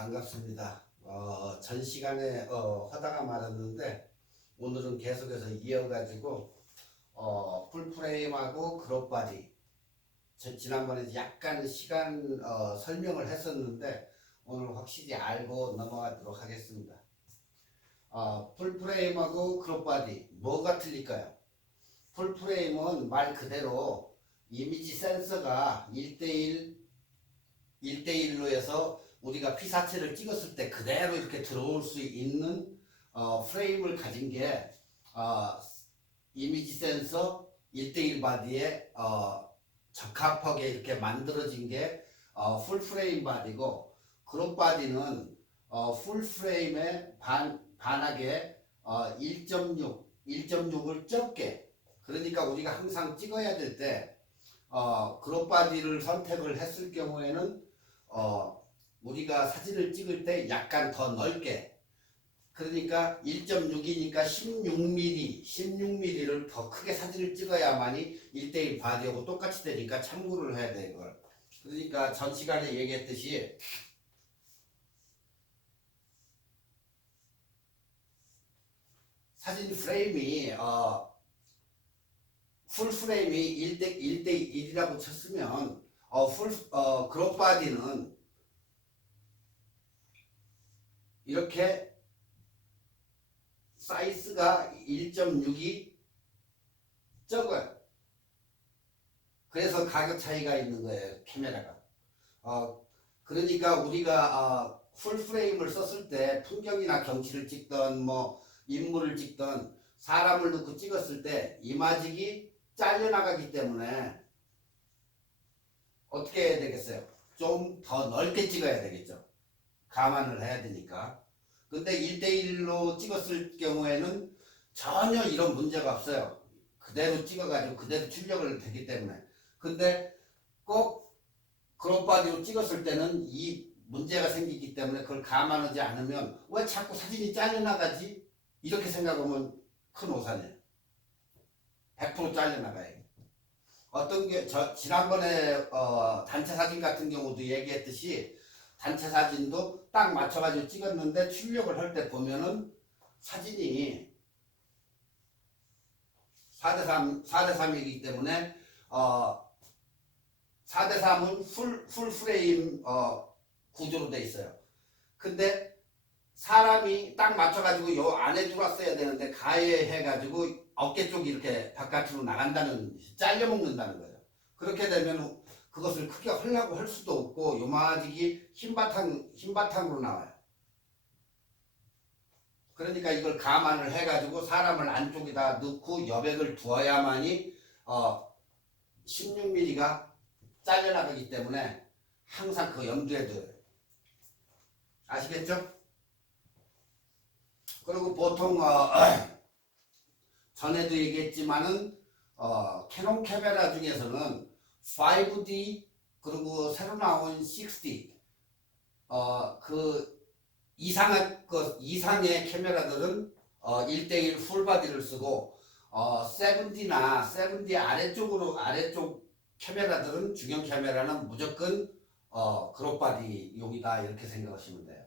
반갑습니다. 전 시간에 하다가 말았는데 오늘은 계속해서 이어가지고 풀프레임하고 그룹바디 지난번에 약간 시간 설명을 했었는데 오늘 확실히 알고 넘어가도록 하겠습니다. 풀프레임하고 그룹바디 뭐가 틀릴까요? 풀프레임은 말 그대로 이미지 센서가 1대1로 해서 우리가 피사체를 찍었을 때 그대로 이렇게 들어올 수 있는 프레임을 가진 게 이미지 센서 1대1 바디에 적합하게 이렇게 만들어진 게 풀프레임 바디고, 그룹 바디는 풀프레임에 반하게 1.6을 적게, 그러니까 우리가 항상 찍어야 될 때 그룹 바디를 선택을 했을 경우에는 우리가 사진을 찍을 때 약간 더 넓게, 그러니까 1.6이니까 16mm를 더 크게 사진을 찍어야만이 1대1 바디하고 똑같이 되니까 참고를 해야 돼 이걸. 그러니까 전 시간에 얘기했듯이 사진 프레임이 풀 프레임이 1대1이라고 쳤으면 그룹 바디는 이렇게 사이즈가 1.6이 적어요. 그래서 가격 차이가 있는 거예요, 카메라가. 그러니까 우리가 풀 프레임을 썼을 때 풍경이나 경치를 찍던 뭐 인물을 찍던 사람을 넣고 찍었을 때 이마직이 잘려나가기 때문에 어떻게 해야 되겠어요? 좀 더 넓게 찍어야 되겠죠. 감안을 해야 되니까. 근데 1대1로 찍었을 경우에는 전혀 이런 문제가 없어요. 그대로 찍어가지고 그대로 출력을 되기 때문에. 근데 꼭 그룹 바디로 찍었을 때는 이 문제가 생기기 때문에 그걸 감안하지 않으면 왜 자꾸 사진이 잘려나가지? 이렇게 생각하면 큰 오산이에요. 100% 잘려나가요. 어떤 게 지난번에 단체 사진 같은 경우도 얘기했듯이 단체 사진도 딱 맞춰가지고 찍었는데 출력을 할 때 보면은 사진이 4대3이기 때문에 4대3은 풀 프레임 구조로 돼 있어요. 근데 사람이 딱 맞춰가지고 요 안에 들어왔어야 되는데 가해해가지고 어깨 쪽이 이렇게 바깥으로 나간다는, 잘려먹는다는 거예요. 그렇게 되면 그것을 크게 하려고 할 수도 없고 요마직이 흰바탕으로 나와요. 그러니까 이걸 감안을 해가지고 사람을 안쪽에다 넣고 여백을 두어야만이 16mm가 잘려나가기 때문에 항상 그 염두에 둬요. 아시겠죠? 그리고 보통 전에도 얘기했지만은 캐논 카메라 중에서는 5D 그리고 새로 나온 6D 그 이상의 카메라들은 1대1 풀바디를 쓰고 7D 아래쪽 카메라들은 중형 카메라는 무조건 그룹바디용이다, 이렇게 생각하시면 돼요.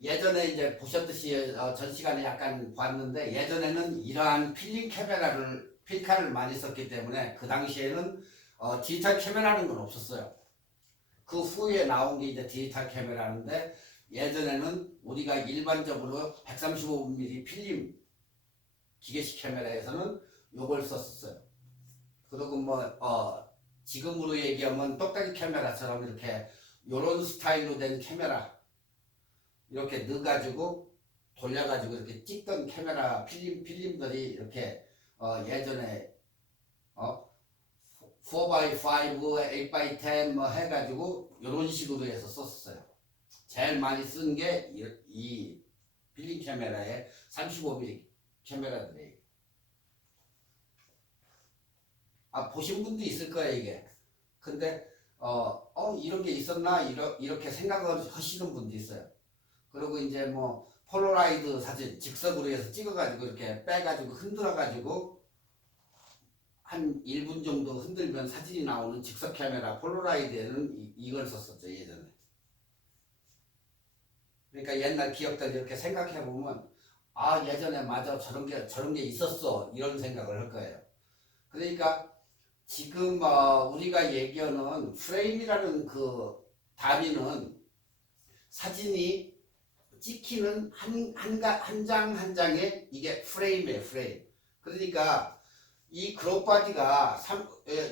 예전에 이제 보셨듯이 전 시간에 약간 봤는데, 예전에는 이러한 필카를 많이 썼기 때문에 그 당시에는 디지털 카메라는 건 없었어요. 그 후에 나온 게 이제 디지털 카메라인데, 예전에는 우리가 일반적으로 135mm 필름 기계식 카메라에서는 요걸 썼었어요. 그리고 뭐 지금으로 얘기하면 똑딱이 카메라처럼 이렇게 요런 스타일로 된 카메라 이렇게 넣어가지고 돌려가지고 이렇게 찍던 카메라 필름들이 이렇게 예전에 4x5, 8x10 뭐 해가지고 이런 식으로 해서 썼어요. 제일 많이 쓴 게 이 필름 카메라의 35mm 카메라들이에요. 보신 분도 있을 거예요 이게. 근데 이런 게 있었나 이렇게 생각을 하시는 분도 있어요. 그리고 이제 뭐 폴라로이드 사진 즉석으로 해서 찍어가지고 이렇게 빼가지고 흔들어가지고 한 1분 정도 흔들면 사진이 나오는 즉석 카메라 폴라로이드에는 이걸 썼었죠, 예전에. 그러니까 옛날 기억들 이렇게 생각해 보면 아, 예전에 맞아, 저런 게 있었어, 이런 생각을 할 거예요. 그러니까 지금 우리가 얘기하는 프레임이라는 그 단위는 사진이 찍히는 한 장 한 장에 이게 프레임이에요, 프레임. 그러니까 이 그룹바디가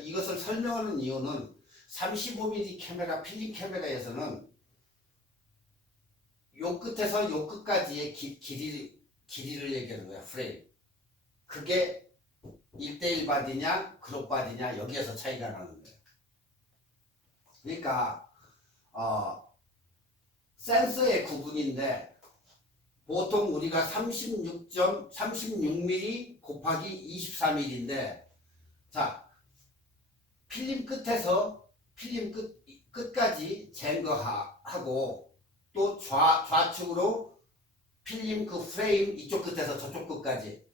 이것을 설명하는 이유는 35mm 카메라, 필름 카메라에서는 요 끝에서 요 끝까지의 길이를 얘기하는 거야, 프레임. 그게 1대1 바디냐, 그룹 바디냐, 여기에서 차이가 나는 거예요. 그러니까, 센서의 구분인데, 보통 우리가 36mm 곱하기 24mm인데, 자, 필름 끝까지 젠거하고, 또 좌측으로 필름 그 프레임 이쪽 끝에서 저쪽 끝까지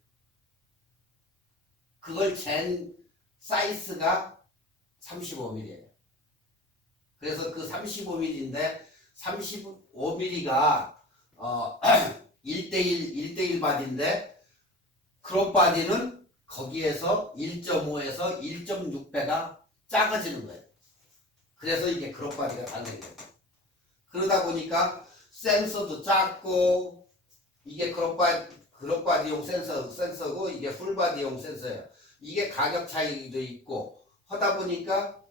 그걸 잰 사이즈가 35mm예요. 그래서 그 35mm인데 35mm가 1대1 바디인데 크롭 바디는 거기에서 1.5에서 1.6배가 작아지는 거예요. 그래서 이게 크롭 바디가 다른 거예요. 그러다 보니까 센서도 작고 이게 크롭바디용 센서고 이게 풀바디용 센서예요. 이게 가격 차이도 있고 하다 보니까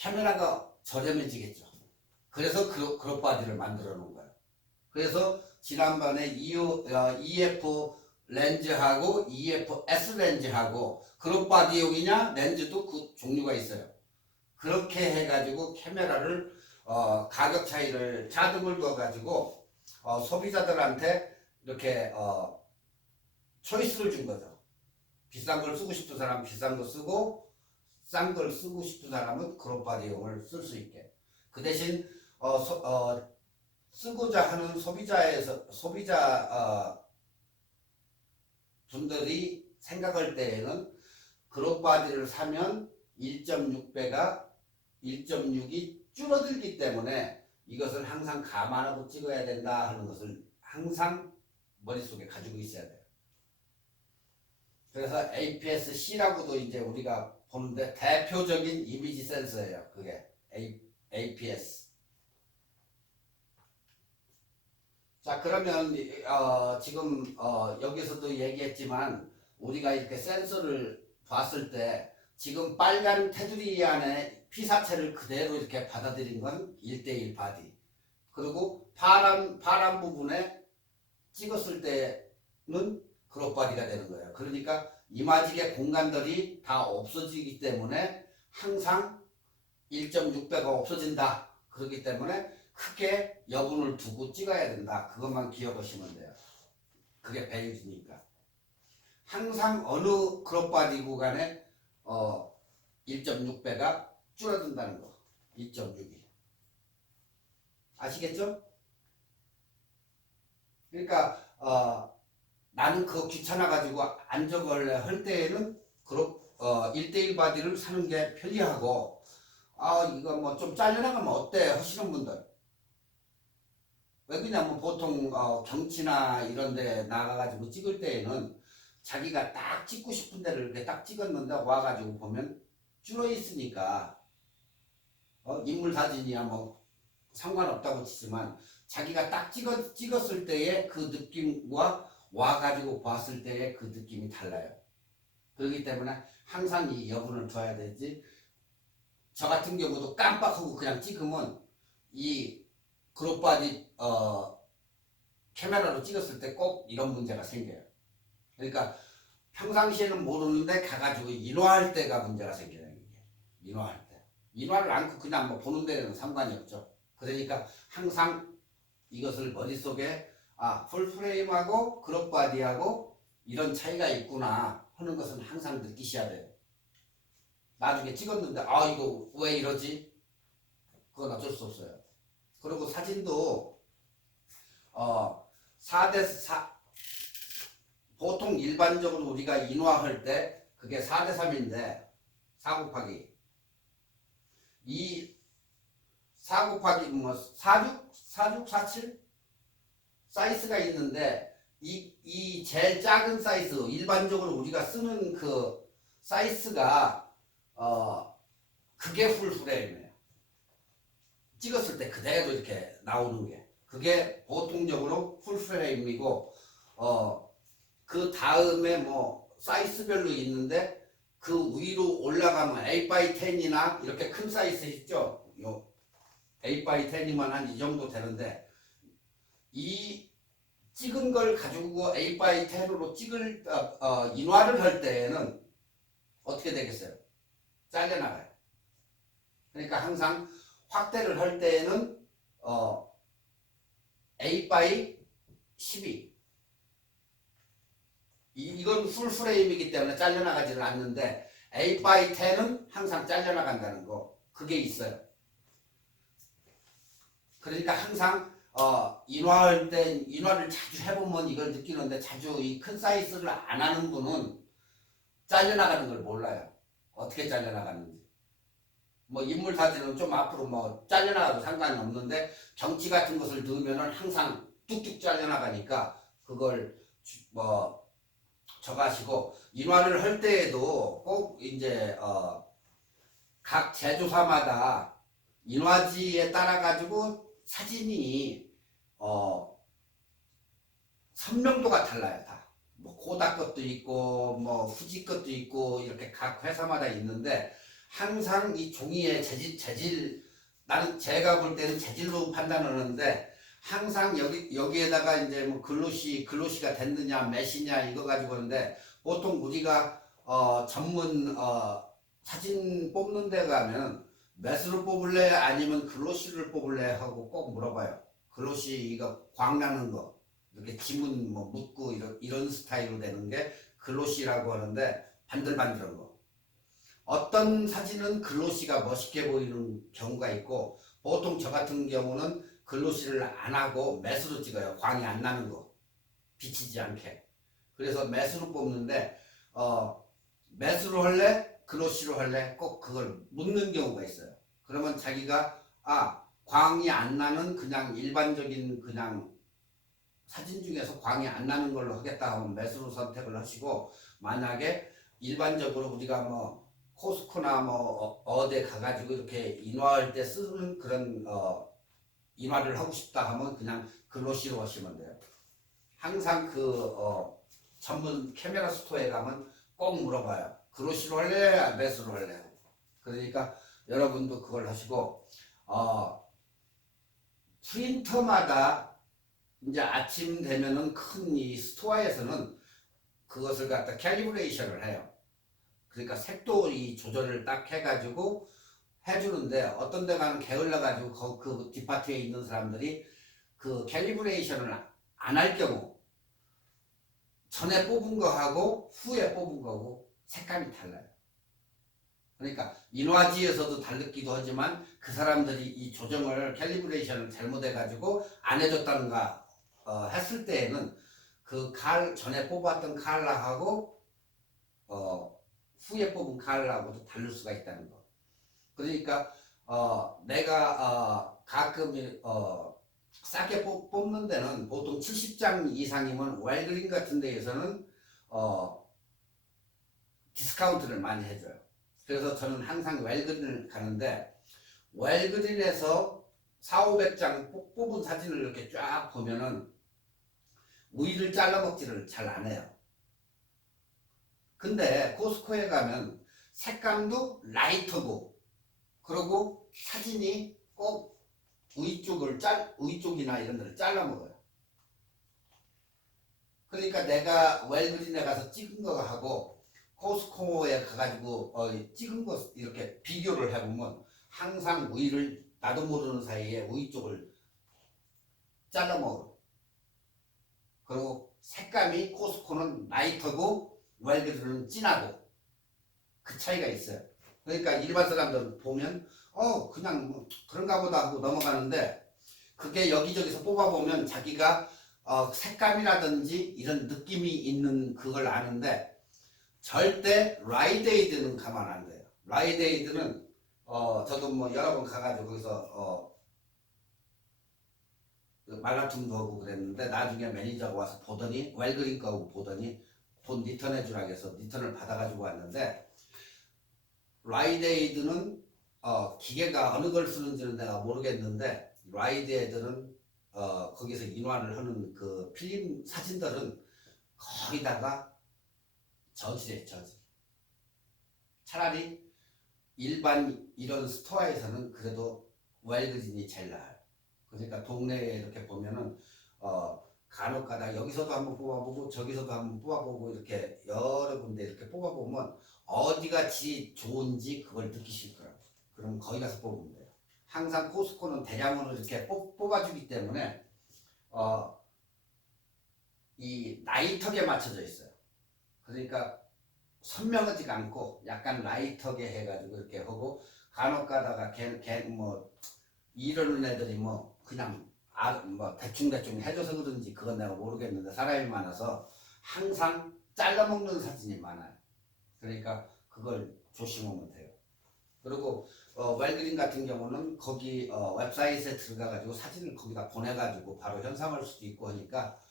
카메라가 저렴해지겠죠. 그래서 크롭바디를 만들어 놓은 거예요. 그래서 지난번에 EF 렌즈하고 EF-S 렌즈하고 크롭바디용이냐 렌즈도 그 종류가 있어요. 그렇게 해가지고 카메라를 가격 차이를 자금을 둬가지고 소비자들한테 이렇게 초이스를 준 거죠. 비싼 걸 쓰고 싶은 사람은 비싼 거 쓰고 싼 걸 쓰고 싶은 사람은 크롭바디용을 쓸 수 있게. 그 대신 쓰고자 하는 소비자 분들이 생각할 때에는 크롭바디를 사면 1.6배가 1.6이 줄어들기 때문에 이것을 항상 감안하고 찍어야 된다 하는 것을 항상 머릿속에 가지고 있어야 돼요. 그래서 APS-C라고도 이제 우리가 보는데 대표적인 이미지 센서예요. 그게 APS. 자, 그러면 지금 여기서도 얘기했지만 우리가 이렇게 센서를 봤을 때 지금 빨간 테두리 안에 피사체를 그대로 이렇게 받아들인 건 1대1 바디. 그리고 파란 부분에 찍었을 때는 그룹 바디가 되는 거예요. 그러니까 이마직의 공간들이 다 없어지기 때문에 항상 1.6배가 없어진다. 그렇기 때문에 크게 여분을 두고 찍어야 된다. 그것만 기억하시면 돼요. 그게 배율이니까. 항상 어느 크롭 바디 구간에 1.6배가 줄어든다는 거. 2.6이. 아시겠죠? 그러니까 나는 그거 귀찮아가지고 안 적을래 할 때에는 1대1 바디를 사는 게 편리하고 이거 뭐 좀 잘려나가면 어때 하시는 분들 왜 그러냐면 보통 경치나 이런 데 나가가지고 찍을 때에는 자기가 딱 찍고 싶은 데를 이렇게 딱 찍었는데 와가지고 보면 줄어 있으니까 인물 사진이야 뭐 상관없다고 치지만 자기가 딱 찍었을 때의 그 느낌과 와가지고 봤을 때의 그 느낌이 달라요. 그렇기 때문에 항상 이 여분을 둬야 되지. 저 같은 경우도 깜빡하고 그냥 찍으면 이 그룹바디 카메라로 찍었을 때 꼭 이런 문제가 생겨요. 그러니까 평상시에는 모르는데 가가지고 인화할 때가 문제가 생겨요. 인화할 때. 인화를 않고 그냥 뭐 보는 데는 상관이 없죠. 그러니까 항상 이것을 머릿속에 풀프레임하고 그룹바디하고 이런 차이가 있구나 하는 것은 항상 느끼셔야 돼요. 나중에 찍었는데 이거 왜 이러지? 그건 어쩔 수 없어요. 그리고 사진도 4대4 보통 일반적으로 우리가 인화할 때 그게 4대3인데 4 곱하기 이 4 곱하기 뭐 46, 46, 47 사이즈가 있는데 이 제일 작은 사이즈 일반적으로 우리가 쓰는 그 사이즈가 그게 풀프레임이에요. 찍었을 때 그대로 이렇게 나오는 게 그게 보통적으로 풀프레임이고 그 다음에 뭐 사이즈별로 있는데 그 위로 올라가면 8x10이나 이렇게 큰 사이즈 있죠. 요 8x10이면 한 이 정도 되는데 이 찍은 걸 가지고 8x10으로 찍을 인화를 할 때에는 어떻게 되겠어요? 잘려나가요. 그러니까 항상 확대를 할 때에는 8x12 이건 풀프레임이기 때문에 잘려나가지는 않는데 8x10은 항상 잘려나간다는 거 그게 있어요. 그러니까 항상 인화할 때 인화를 자주 해보면 이걸 느끼는데 자주 이 큰 사이즈를 안 하는 분은 잘려나가는 걸 몰라요. 어떻게 잘려나가는지. 뭐 인물 사진은 좀 앞으로 뭐 잘려나가도 상관이 없는데 경치 같은 것을 넣으면은 항상 뚝뚝 잘려나가니까 그걸 뭐 저가시고 인화를 할 때에도 꼭 이제 각 제조사마다 인화지에 따라 가지고 사진이 선명도가 달라요. 다. 뭐 코다 것도 있고 뭐 후지 것도 있고 이렇게 각 회사마다 있는데 항상 이 종이의 재질 나는 제가 볼 때는 재질로 판단하는데 항상 여기에다가 이제 뭐 글로시가 됐느냐 메시냐 이거 가지고 하는데 보통 우리가 전문 사진 뽑는 데 가면 메스로 뽑을래 아니면 글로시를 뽑을래 하고 꼭 물어봐요. 글로시 이거 광나는 거 이렇게 지문 뭐 묻고 이런 스타일로 되는 게 글로시라고 하는데 반들반들한 거. 어떤 사진은 글로시가 멋있게 보이는 경우가 있고 보통 저 같은 경우는 글로시를 안 하고 메스로 찍어요. 광이 안 나는 거 비치지 않게. 그래서 메스로 뽑는데 메스로 할래? 글로시로 할래? 꼭 그걸 묻는 경우가 있어요. 그러면 자기가 광이 안 나는 그냥 일반적인 그냥 사진 중에서 광이 안 나는 걸로 하겠다 하면 메스로 선택을 하시고 만약에 일반적으로 우리가 뭐 코스코나 뭐 어디 가가지고 이렇게 인화할 때 쓰는 그런 인화를 하고 싶다 하면 그냥 글로시로 하시면 돼요. 항상 그 전문 카메라 스토어에 가면 꼭 물어봐요. 글로시로 할래? 메스로 할래? 그러니까 여러분도 그걸 하시고 프린터마다 이제 아침 되면은 큰 이 스토어에서는 그것을 갖다 캘리브레이션을 해요. 그러니까 색도 이 조절을 딱 해가지고 해주는데 어떤 데 가는 게을러가지고 그 디파트에 있는 사람들이 그 캘리브레이션을 안 할 경우 전에 뽑은 거하고 후에 뽑은 거하고 색감이 달라요. 그러니까 인화지에서도 다르기도 하지만 그 사람들이 이 조정을 캘리브레이션을 잘못해가지고 안 해줬다는가 했을 때에는 그 전에 뽑았던 칼라하고 후에 뽑은 칼라하고도 다를 수가 있다는 거. 그러니까 내가 가끔 싸게 뽑는 데는 보통 70장 이상이면 웰그린 같은 데에서는 디스카운트를 많이 해줘요. 그래서 저는 항상 웰그린을 가는데 웰그린에서 400~500장 뽑은 사진을 이렇게 쫙 보면은 우위를 잘라먹지를 잘 안 해요. 근데 코스코에 가면 색감도 라이트고 그리고 사진이 꼭 우위 쪽이나 이런 데를 잘라먹어요. 그러니까 내가 웰그린에 가서 찍은 거하고 코스코에 가가지고 찍은 거 이렇게 비교를 해보면 항상 우위를 나도 모르는 사이에 우위 쪽을 잘라먹어요. 그리고 색감이 코스코는 라이트고 웰그린은 진하고 그 차이가 있어요. 그러니까 일반 사람들은 보면 그냥 뭐 그런가 보다 하고 넘어가는데 그게 여기저기서 뽑아보면 자기가 색감이라든지 이런 느낌이 있는 그걸 아는데 절대 라이드에이드는 가면 안 돼요. 라이드에이드는 저도 뭐 여러 번 가가지고 거기서 말다툼도 하고 그랬는데 나중에 매니저가 와서 보더니 웰그린 거하고 보더니 돈 리턴해 주라고 해서 리턴을 받아가지고 왔는데 라이드에이드는 기계가 어느 걸 쓰는지는 내가 모르겠는데 라이드에이드는 거기서 인화를 하는 그 필름 사진들은 거기다가 저지래 저지. 차라리 일반 이런 스토어에서는 그래도 웰그린이 제일 나아요. 그러니까 동네에 이렇게 보면은 간혹가다 여기서도 한번 뽑아보고 저기서도 한번 뽑아보고 이렇게 여러 군데 이렇게 뽑아보면 어디가 질이 좋은지 그걸 느끼실 거예요. 그럼 거기 가서 뽑으면 돼요. 항상 코스코는 대량으로 이렇게 뽑아주기 때문에 이 라이터게 맞춰져 있어요. 그러니까 선명하지가 않고 약간 라이터게 해가지고 이렇게 하고 간혹가다가 뭐 이러는 애들이 뭐 그냥 뭐 대충 해줘서 그런지 그건 내가 모르겠는데 사람이 많아서 항상 잘라먹는 사진이 많아요. 그러니까 그걸 조심하면 돼요. 그리고 웰그린 같은 경우는 거기 웹사이트에 들어가가지고 사진을 거기다 보내가지고 바로 현상할 수도 있고 하니까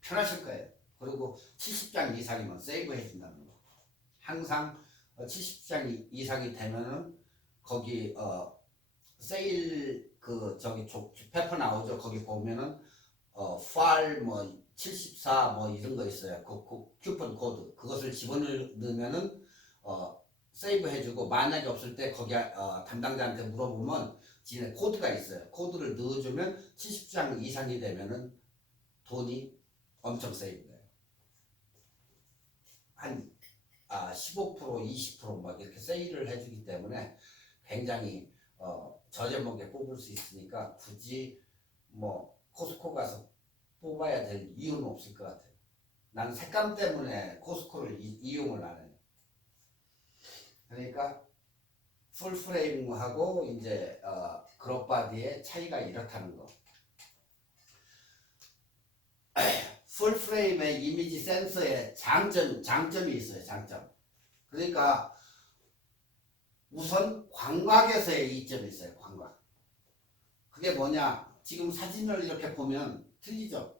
편하실 거예요. 그리고 70장 이상이면 세이브 해준다는 거. 항상 70장 이상이 되면은 거기 세일 그 저기 페퍼 나오죠. 거기 보면은 파일 뭐 74 뭐 이런 거 있어요. 그 쿠폰 코드 그것을 집어넣으면은 세이브 해주고 만약에 없을 때 거기 담당자한테 물어보면 지네 코드가 있어요. 코드를 넣어주면 70장 이상이 되면은 돈이 엄청 세이브돼요. 한 15% 20% 이렇게 세일을 해주기 때문에 굉장히 저제목에 뽑을 수 있으니까 굳이 뭐 코스코 가서 뽑아야 될 이유는 없을 것 같아요. 나는 색감 때문에 코스코를 이용을 안 해요. 그러니까 풀프레임하고 이제 그룹바디의 차이가 이렇다는 거. 풀프레임의 이미지 센서에 장점이 있어요. 장점. 그러니까 우선 광각에서의 이점이 있어요. 광각. 그게 뭐냐? 지금 사진을 이렇게 보면 틀리죠?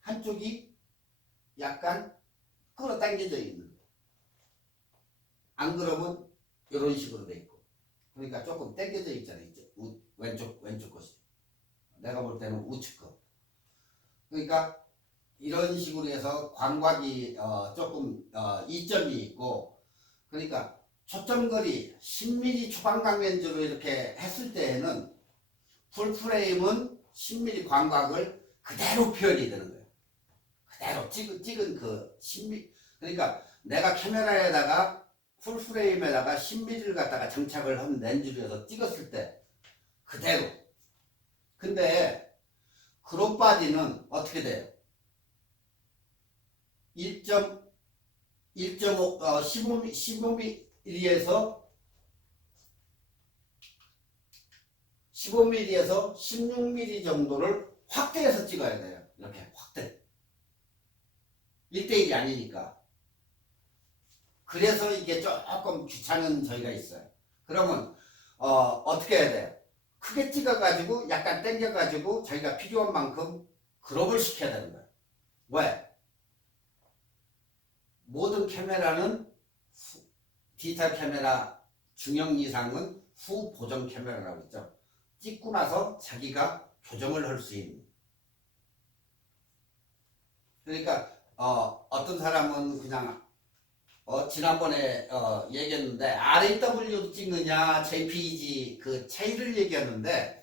한쪽이 약간 끌어당겨져 있는. 안 그러면 이런 식으로 돼 있고. 그러니까 조금 당겨져 있잖아요. 왼쪽 것이. 내가 볼 때는 우측 거. 그러니까 이런 식으로 해서 광각이 조금 이점이 있고, 그러니까 초점거리 10mm 초광각 렌즈로 이렇게 했을 때에는 풀프레임은 10mm 광각을 그대로 표현이 되는 거예요. 그대로 찍은 그 10mm. 그러니까 내가 카메라에다가 풀프레임에다가 10mm를 갖다가 장착을 한 렌즈로 해서 찍었을 때 그대로. 근데 그룹바디는 어떻게 돼요? 15mm에서 16mm 정도를 확대해서 찍어야 돼요. 이렇게 확대. 1대1이 아니니까. 그래서 이게 조금 귀찮은 저희가 있어요. 그러면 어떻게 해야 돼요? 크게 찍어가지고 약간 당겨가지고 저희가 필요한 만큼 그룹을 시켜야 되는 거예요. 왜? 모든 카메라는 디지털 카메라 중형 이상은 후 보정 카메라라고 있죠. 찍고 나서 자기가 교정을 할 수 있는. 그러니까 어떤 사람은 그냥 지난번에 얘기했는데 RAW 찍느냐 JPEG 그 차이를 얘기하는데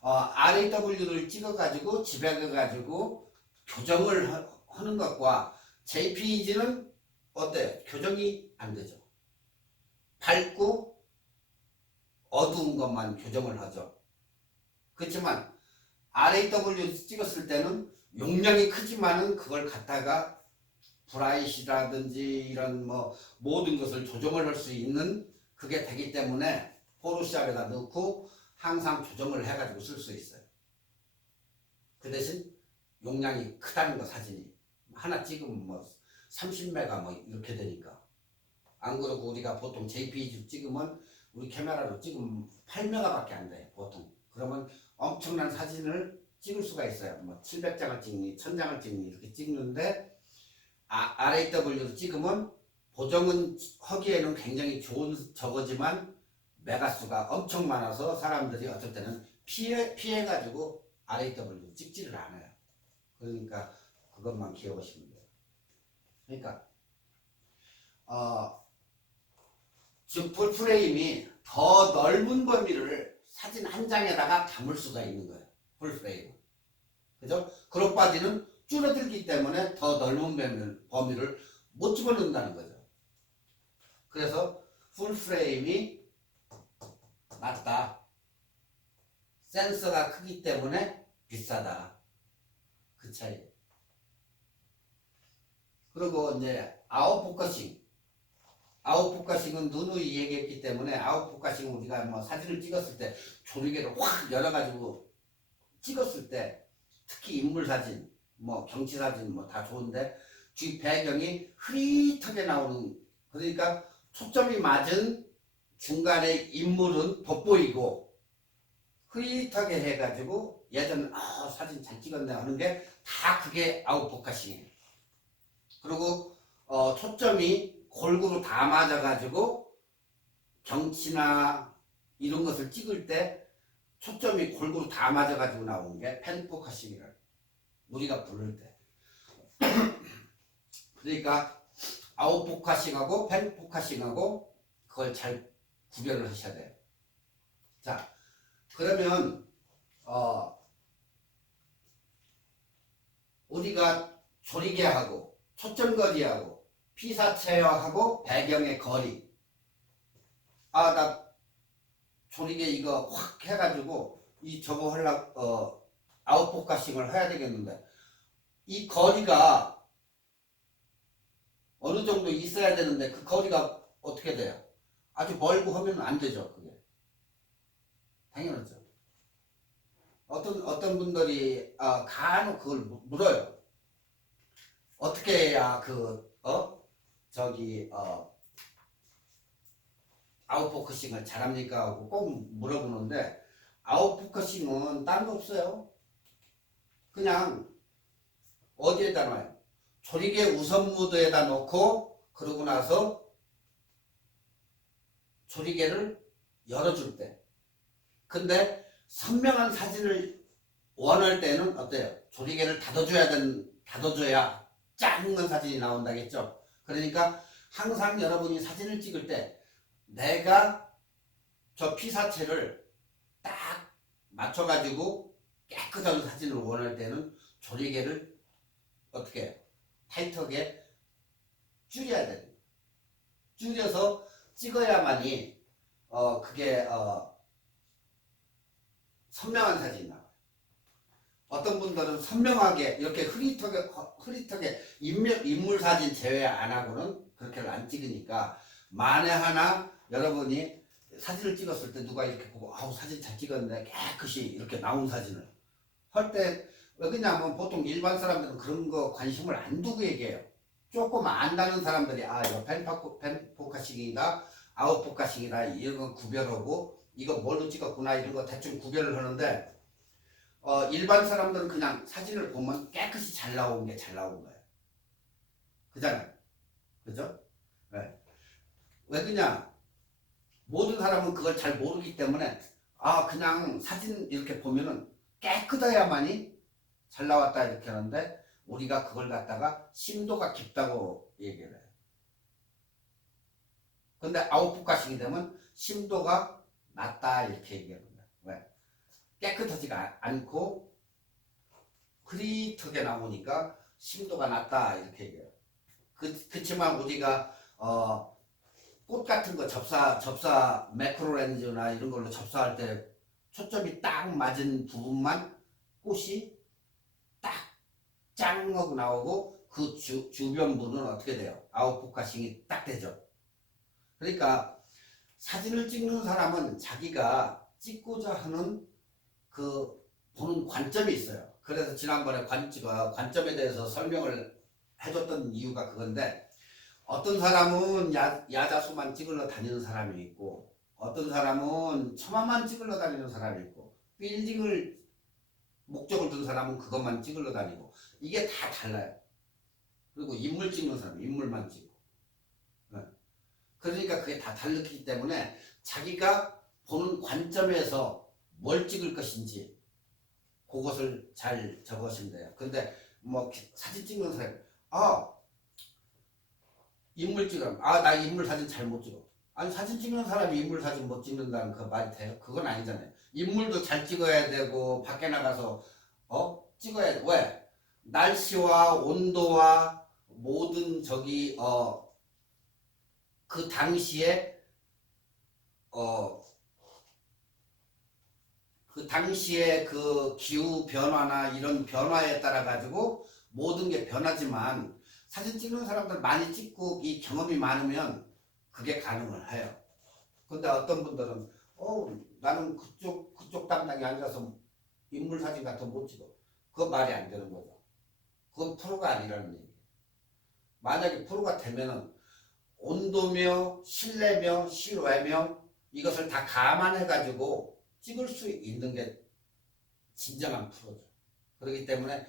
RAW를 찍어가지고 집에 가가지고 교정을 하는 것과 JPEG는 어때요? 교정이 안 되죠. 밝고 어두운 것만 교정을 하죠. 그렇지만 RAW 찍었을 때는 용량이 크지만은 그걸 갖다가 브라이트라든지 이런 뭐 모든 것을 조정을 할 수 있는 그게 되기 때문에 포토샵에다 넣고 항상 조정을 해가지고 쓸 수 있어요. 그 대신 용량이 크다는 거 사진이 하나 찍으면 뭐 30메가 뭐 이렇게 되니까. 안 그러고 우리가 보통 JPG 찍으면 우리 카메라로 찍으면 8메가밖에 안 돼, 보통. 그러면 엄청난 사진을 찍을 수가 있어요. 뭐 700장을 찍니, 1000장을 찍니 이렇게 찍는데 RAW로 찍으면 보정은 하기에는 굉장히 좋은 저거지만 메가수가 엄청 많아서 사람들이 어쩔 때는 피해가지고 RAW로 찍지를 않아요. 그러니까 그것만 기억하시면 돼요. 그러니까 즉 풀프레임이 더 넓은 범위를 사진 한 장에다가 담을 수가 있는 거예요. 풀프레임. 그죠? 크롭바디는 줄어들기 때문에 더 넓은 범위를 못 집어넣는다는 거죠. 그래서 풀프레임이 낫다. 센서가 크기 때문에 비싸다. 그 차이. 그리고 이제 아웃포커싱. 아웃포커싱은 누누이 얘기했기 때문에 아웃포커싱은 우리가 뭐 사진을 찍었을 때 조리개를 확 열어가지고 찍었을 때 특히 인물 사진, 뭐 경치 사진 뭐 다 좋은데 뒤 배경이 흐릿하게 나오는, 그러니까 초점이 맞은 중간에 인물은 돋보이고 흐릿하게 해가지고 예전 사진 잘 찍었네 하는 게 다 그게 아웃포커싱이에요. 그리고 초점이 골고루 다 맞아가지고 경치나 이런 것을 찍을 때 초점이 골고루 다 맞아가지고 나오는 게 펜포커싱이라 우리가 부를 때. 그러니까 아웃포커싱하고 펜포커싱하고 그걸 잘 구별을 하셔야 돼요. 자, 그러면 우리가 조리개하고 초점거리하고 피사체하고 배경의 거리, 나 조리개 이거 확 해가지고 저거 하려고 아웃포커싱을 해야 되겠는데 이 거리가 어느 정도 있어야 되는데 그 거리가 어떻게 돼요? 아주 멀고 하면 안 되죠. 그게 당연하죠. 어떤 분들이 간혹 그걸 물어요. 어떻게 해야 아웃포커싱을 잘합니까? 하고 꼭 물어보는데 아웃포커싱은 딴 거 없어요. 그냥 어디에다 놔요? 조리개 우선 모드에다 놓고 그러고 나서 조리개를 열어줄 때. 근데 선명한 사진을 원할 때는 어때요? 조리개를 닫아줘야 작은 사진이 나온다겠죠. 그러니까 항상 여러분이 사진을 찍을 때 내가 저 피사체를 딱 맞춰가지고 깨끗한 사진을 원할 때는 조리개를 어떻게 해요? 타이트하게 줄여야 돼요. 줄여서 찍어야만이 그게 선명한 사진이 나와요. 어떤 분들은 선명하게 이렇게 흐릿하게 인물 사진 제외 안 하고는 그렇게 안 찍으니까 만에 하나 여러분이 사진을 찍었을 때 누가 이렇게 보고 사진 잘 찍었는데 깨끗이 이렇게 나온 사진을 할 때 왜 그러냐면 보통 일반 사람들은 그런 거 관심을 안 두고 얘기해요. 조금 안다는 사람들이 이거 펜포커싱이다 아웃포커싱이다 이런 거 구별하고 이거 뭘로 찍었구나 이런 거 대충 구별을 하는데 일반 사람들은 그냥 사진을 보면 깨끗이 잘 나온 게 잘 나온 거예요. 그잖아요. 그죠? 네. 왜 그냥 모든 사람은 그걸 잘 모르기 때문에 그냥 사진 이렇게 보면은 깨끗해야만이 잘 나왔다 이렇게 하는데 우리가 그걸 갖다가 심도가 깊다고 얘기를 해요. 근데 아웃포커싱이 되면 심도가 낮다 이렇게 얘기합니다. 왜? 깨끗하지가 않고 흐릿하게 나오니까 심도가 낮다 이렇게 얘기해요. 그치만 우리가 꽃 같은 거 접사 매크로 렌즈나 이런 걸로 접사할 때 초점이 딱 맞은 부분만 꽃이 딱 짱 하고 나오고 그 주변부는 어떻게 돼요? 아웃포커싱이 딱 되죠. 그러니까 사진을 찍는 사람은 자기가 찍고자 하는 그 보는 관점이 있어요. 그래서 지난번에 관점에 대해서 설명을 해줬던 이유가 그건데, 어떤 사람은 야자수만 찍으러 다니는 사람이 있고, 어떤 사람은 처마만 찍으러 다니는 사람이 있고, 빌딩을 목적을 둔 사람은 그것만 찍으러 다니고, 이게 다 달라요. 그리고 인물 찍는 사람 인물만 찍고. 그러니까 그게 다 다르기 때문에 자기가 보는 관점에서 뭘 찍을 것인지 그것을 잘 적으시면 돼요. 근데 뭐 사진 찍는 사람, 인물 찍으면 나 인물 사진 잘 못 찍어. 아니 사진 찍는 사람이 인물 사진 못 찍는다는 그 말이 돼요? 그건 아니잖아요. 인물도 잘 찍어야 되고 밖에 나가서 찍어야 돼. 왜? 날씨와 온도와 모든 그 당시에 그 기후 변화나 이런 변화에 따라 가지고 모든 게 변하지만, 사진 찍는 사람들 많이 찍고 이 경험이 많으면 그게 가능을 해요. 근데 어떤 분들은 나는 그쪽 담당에 앉아서 인물 사진 같은 거 못 찍어. 그거 말이 안 되는 거죠. 그건 프로가 아니라는 얘기예요. 만약에 프로가 되면은 온도며 실내며 실외며 이것을 다 감안해 가지고 찍을 수 있는 게 진정한 프로죠. 그렇기 때문에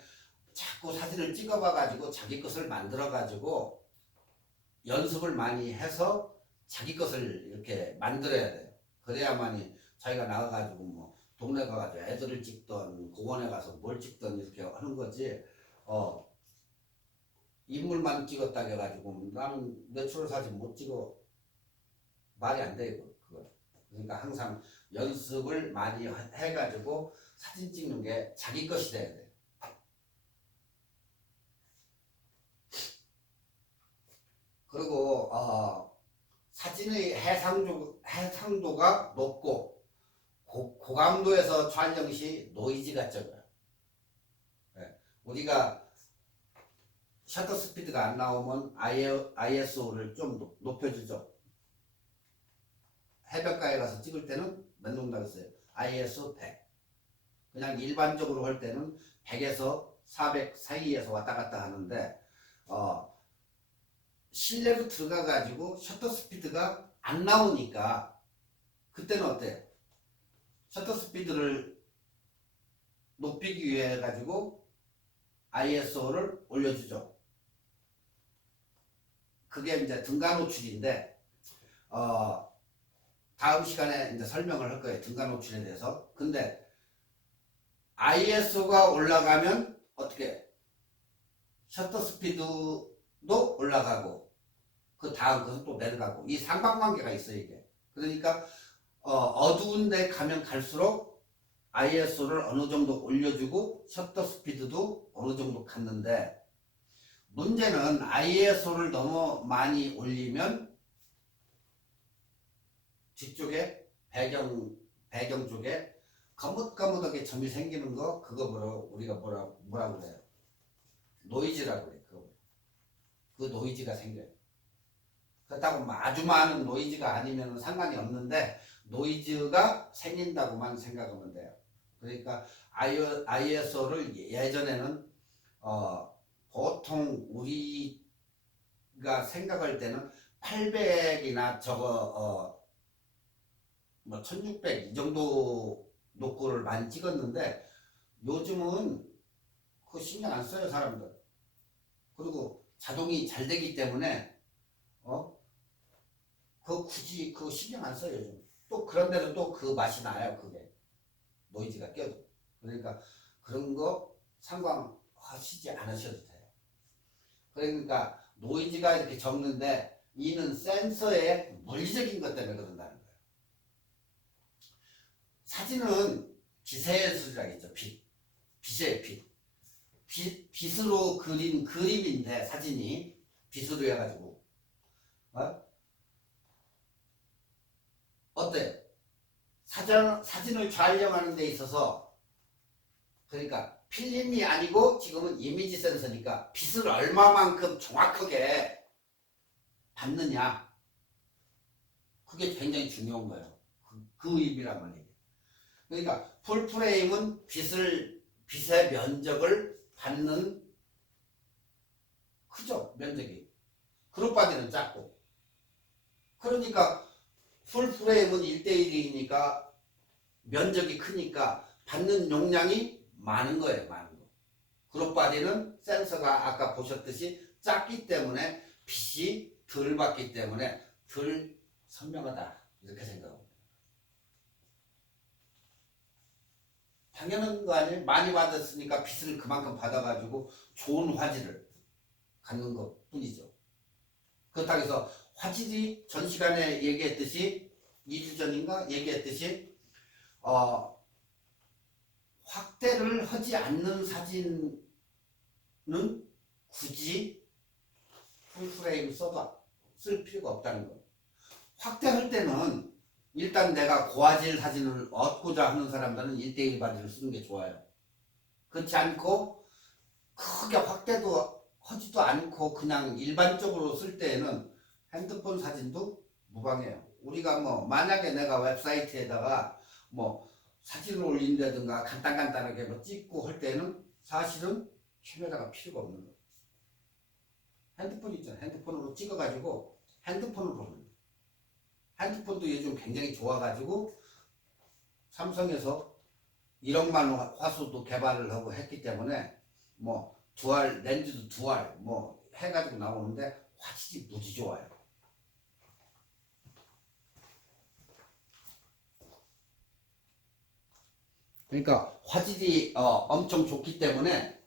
자꾸 사진을 찍어봐 가지고 자기 것을 만들어 가지고 연습을 많이 해서 자기 것을 이렇게 만들어야 돼요. 그래야만이 자기가 나가 가지고 뭐 동네 가 가지고 애들을 찍던 공원에 가서 뭘 찍던 이렇게 하는 거지. 인물만 찍었다 해가지고 나는 내추럴 사진 못 찍어, 말이 안 돼요. 그거. 그러니까 항상 연습을 많이 해가지고 사진 찍는 게 자기 것이 돼야 돼요. 그리고 사진의 해상도가 높고 고강도에서 촬영 시 노이즈가 적어요. 네. 우리가 셔터 스피드가 안 나오면 ISO를 좀 높여주죠. 해변가에 가서 찍을 때는 몇 농담 있어요. ISO 100. 그냥 일반적으로 할 때는 100에서 400 사이에서 왔다 갔다 하는데, 실내로 들어가 가지고 셔터 스피드가 안 나오니까 그때는 어때요? 셔터 스피드를 높이기 위해 가지고 ISO를 올려주죠. 그게 이제 등가 노출인데, 다음 시간에 이제 설명을 할 거예요. 등가 노출에 대해서. 근데 ISO가 올라가면 어떻게? 셔터 스피드도 올라가고, 그 다음 것은 또 내려가고, 이 상관관계가 있어요, 이게. 그러니까, 어두운 데 가면 갈수록 ISO를 어느 정도 올려주고, 셔터 스피드도 어느 정도 갔는데, 문제는 ISO를 너무 많이 올리면 뒤쪽에 배경 쪽에 거뭇거뭇하게 점이 생기는 거, 그거 우리가 뭐라고 그래요? 노이즈라고 그래요. 그 노이즈가 생겨요. 그렇다고 아주 많은 노이즈가 아니면 상관이 없는데 노이즈가 생긴다고만 생각하면 돼요. 그러니까 ISO를 예전에는 보통 우리가 생각할 때는 800이나 뭐 1600 이 정도 녹고를 많이 찍었는데, 요즘은 그거 신경 안 써요, 사람들. 그리고 자동이 잘 되기 때문에 굳이 그거 신경 안 써요, 요즘. 또 그런데도 또 그 맛이 나요, 그게. 노이즈가 껴도. 그러니까 그런 거 상관하시지 않으셔도 돼요. 그러니까 노이즈가 이렇게 적는데, 이는 센서의 물리적인 것 때문에 그런다는 거예요. 사진은 빛의 예술이라고 했죠. 빛이에요, 빛. 빛으로 그린 그림인데, 사진이 빛으로 해가지고 어때요? 사진을 촬영하는 데 있어서, 그러니까 필름이 아니고 지금은 이미지 센서니까 빛을 얼마만큼 정확하게 받느냐, 그게 굉장히 중요한 거예요. 그 의미란 말이에요. 그러니까 풀프레임은 빛의 면적을 받는 크죠, 면적이. 그룹 바디는 작고. 그러니까 풀 프레임은 1대1이니까 면적이 크니까 받는 용량이 많은 거예요, 많은 거. 그룹 바디는 센서가 아까 보셨듯이 작기 때문에 빛이 덜 받기 때문에 덜 선명하다, 이렇게 생각합니다. 당연한 거 아니에요? 많이 받았으니까 빛을 그만큼 받아가지고 좋은 화질을 갖는 것 뿐이죠. 그렇다고 해서 화질이 전 시간에 얘기했듯이 2주 전인가 얘기했듯이 확대를 하지 않는 사진은 굳이 풀프레임 써도 쓸 필요가 없다는 거. 확대할 때는 일단 내가 고화질 사진을 얻고자 하는 사람들은 1대1 바디를 쓰는 게 좋아요. 그렇지 않고 크게 확대도 하지도 않고 그냥 일반적으로 쓸 때에는 핸드폰 사진도 무방해요. 우리가 뭐 만약에 내가 웹사이트에다가 뭐 사진을 올린다든가 간단하게 뭐 찍고 할 때는 사실은 카메라가 필요가 없는 거예요. 핸드폰 있잖아요. 핸드폰으로 찍어가지고 핸드폰으로 보는 거예요. 핸드폰도 요즘 굉장히 좋아가지고 삼성에서 1억만 화소도 개발을 하고 했기 때문에 뭐 두알 렌즈도 두알 뭐 해가지고 나오는데 화질이 무지 좋아요. 그러니까 화질이 엄청 좋기 때문에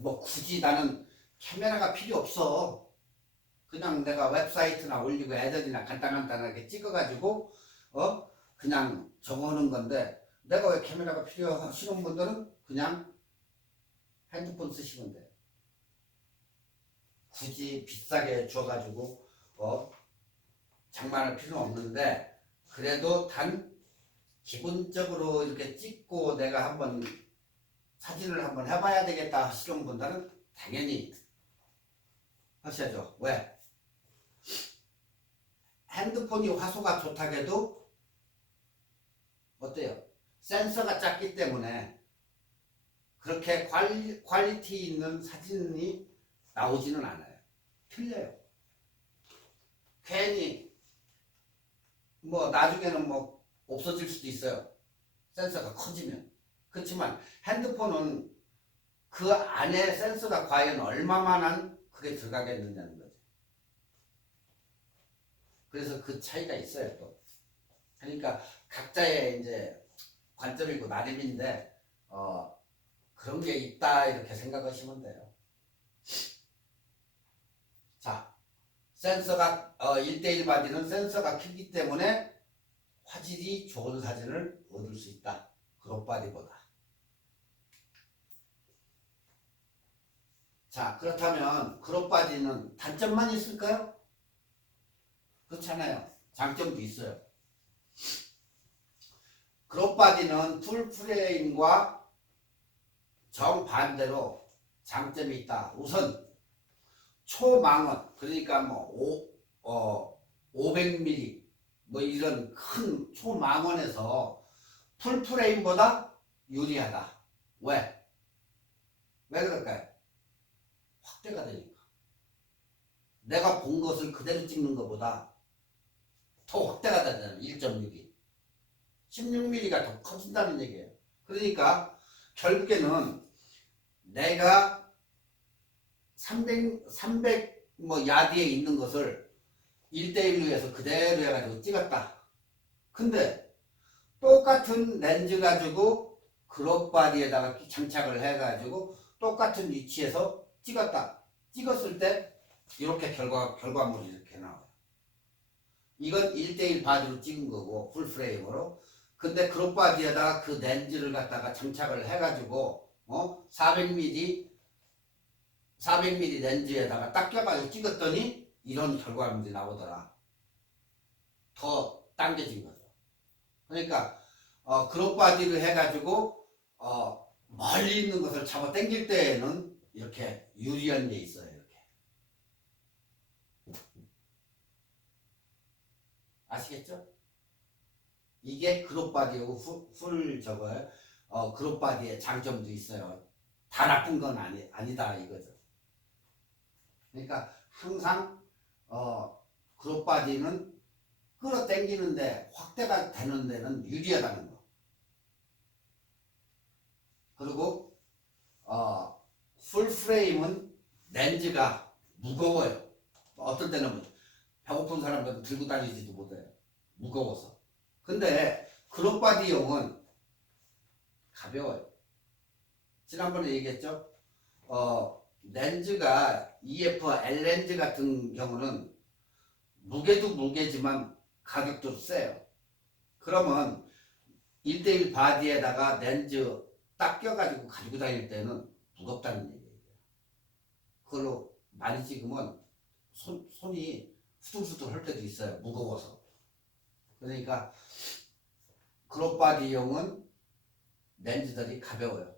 뭐 굳이 나는 카메라가 필요 없어. 그냥 내가 웹사이트나 올리고 애들이나 간단하게 찍어가지고 그냥 적어놓은 건데 내가 왜 카메라가 필요하시는 분들은 그냥 핸드폰 쓰시면 돼. 굳이 비싸게 줘가지고 장만할 필요는 없는데 그래도 단 기본적으로 이렇게 찍고 내가 한번 사진을 한번 해봐야 되겠다 하시는 분들은 당연히 하셔야죠. 왜? 핸드폰이 화소가 좋다고 해도 어때요? 센서가 작기 때문에 그렇게 퀄리티 있는 사진이 나오지는 않아요. 틀려요. 괜히 뭐 나중에는 뭐 없어질 수도 있어요. 센서가 커지면. 그렇지만 핸드폰은 그 안에 센서가 과연 얼마만한 그게 들어가겠느냐는 거죠. 그래서 그 차이가 있어요, 또. 그러니까 각자의 이제 관점이고 나름인데 그런 게 있다 이렇게 생각하시면 돼요. 자, 센서가 1대1 바디는 센서가 크기 때문에 화질이 좋은 사진을 얻을 수 있다. 그룹 바디보다. 자, 그렇다면 그룹 바디는 단점만 있을까요? 그렇잖아요. 장점도 있어요. 그룹 바디는 풀 프레임과 정반대로 장점이 있다. 우선 초망원, 그러니까 뭐 500mm 뭐 이런 큰 초망원에서 풀 프레임보다 유리하다. 왜? 왜 그럴까요? 확대가 되니까. 내가 본 것을 그대로 찍는 것보다 더 확대가 되잖아요. 1.6이. 16mm가 더 커진다는 얘기예요. 그러니까 결국에는 내가 300 뭐 야드에 있는 것을 1대1로 해서 그대로 해가지고 찍었다. 근데 똑같은 렌즈 가지고 그룹 바디에다가 장착을 해가지고 똑같은 위치에서 찍었다. 찍었을 때 이렇게 결과물이 이렇게 나와요. 이건 1대1 바디로 찍은 거고 풀 프레임으로. 근데 그룹 바디에다가 그 렌즈를 갖다가 장착을 해가지고 400mm 렌즈에다가 딱 껴가지고 찍었더니 이런 결과물이 나오더라. 더 당겨진 거죠. 그러니까 그룹 바디를 해가지고 멀리 있는 것을 잡아 당길 때에는 이렇게 유리한 게 있어요. 이렇게 아시겠죠? 이게 그룹 바디하고 풀 저거요. 그룹 바디의 장점도 있어요. 다 나쁜 건 아니다 이거죠. 그러니까 항상 그룹 바디는 끌어당기는데 확대가 되는 데는 유리하다는 거. 그리고 풀 프레임은 렌즈가 무거워요. 어떨 때는 배고픈 사람들은 들고 다니지도 못해요. 무거워서. 근데 그룹 바디용은 가벼워요. 지난번에 얘기했죠. 렌즈가 EF L 렌즈 같은 경우는 무게도 무게지만 가격도 세요. 그러면 1대1 바디에다가 렌즈 딱 껴가지고 가지고 다닐 때는 무겁다는 얘기예요. 그걸로 많이 찍으면 손이 후들후들 할 때도 있어요. 무거워서. 그러니까 그룹 바디용은 렌즈들이 가벼워요.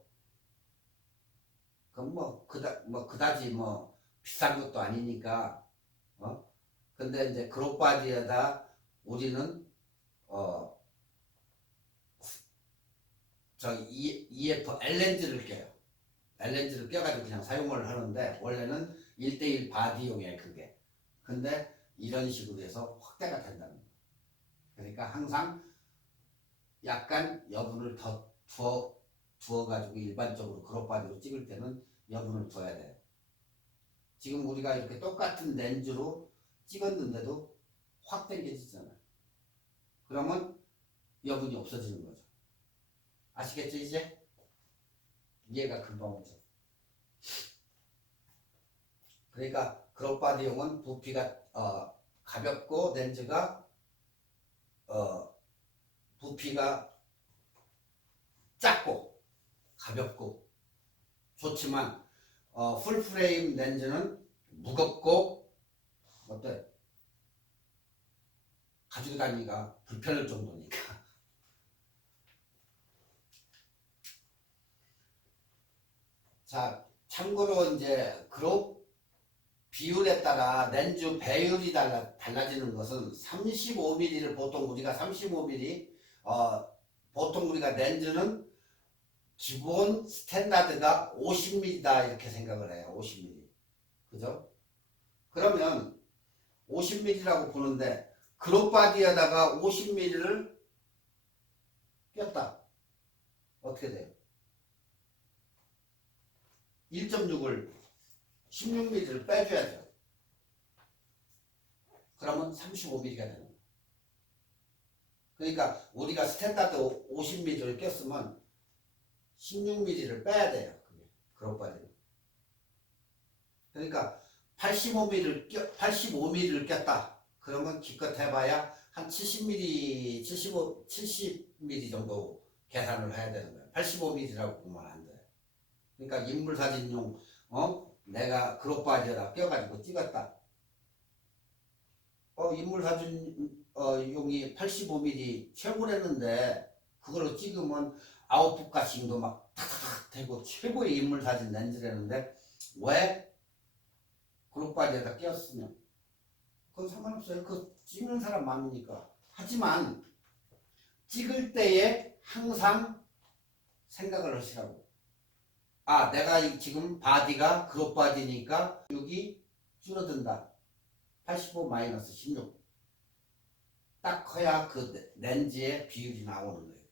그럼 그다지 비싼 것도 아니니까. 근데 이제 그룹 바디에다 우리는 EF L 렌즈를 껴요. L 렌즈를 껴가지고 그냥 사용을 하는데 원래는 1대1 바디용이에요, 그게. 근데 이런 식으로 해서 확대가 된다는 거예요. 그러니까 항상 약간 여분을 더 두어가지고 일반적으로 그룹 바디로 찍을 때는 여분을 둬야 돼요. 지금 우리가 이렇게 똑같은 렌즈로 찍었는데도 확 당겨지잖아요. 그러면 여분이 없어지는 거죠. 아시겠죠, 이제? 이해가 금방 오죠. 그러니까 그룹 바디용은 부피가 가볍고 렌즈가 부피가 작고 가볍고 좋지만 풀프레임 렌즈는 무겁고 어때? 가지고 다니기가 불편할 정도니까. 자, 참고로 이제 그룹 비율에 따라 렌즈 배율이 달라지는 것은 35mm를 보통 우리가 35mm 보통 우리가 렌즈는 기본 스탠다드가 50mm다 이렇게 생각을 해요. 50mm. 그죠? 그러면 50mm라고 보는데 그룹 바디에다가 50mm를 꼈다. 어떻게 돼요? 1.6을 16mm를 빼줘야죠. 그러면 35mm가 되는 거예요. 그러니까 우리가 스탠다드 50mm를 꼈으면 16mm를 빼야 돼요. 그룹 바디는. 그러니까 85mm를 꼈다. 그러면 기껏 해봐야 한 70mm, 70mm 정도 계산을 해야 되는 거예요. 85mm라고 보면 안 돼요. 그러니까 인물 사진용 내가 그룹 바디에다 껴가지고 찍었다. 인물 사진 용이 85mm 최고랬는데 그걸로 찍으면 아웃풋가싱도 막 탁탁 되고 최고의 인물 사진 렌즈라는데 왜 그룹 바디에다 끼었으면 그건 상관없어요. 그 찍는 사람 많으니까. 하지만 찍을 때에 항상 생각을 하시라고. 내가 지금 바디가 그룹 바디니까 여기 줄어든다. 85-16. 딱 커야 그 렌즈의 비율이 나오는 거예요.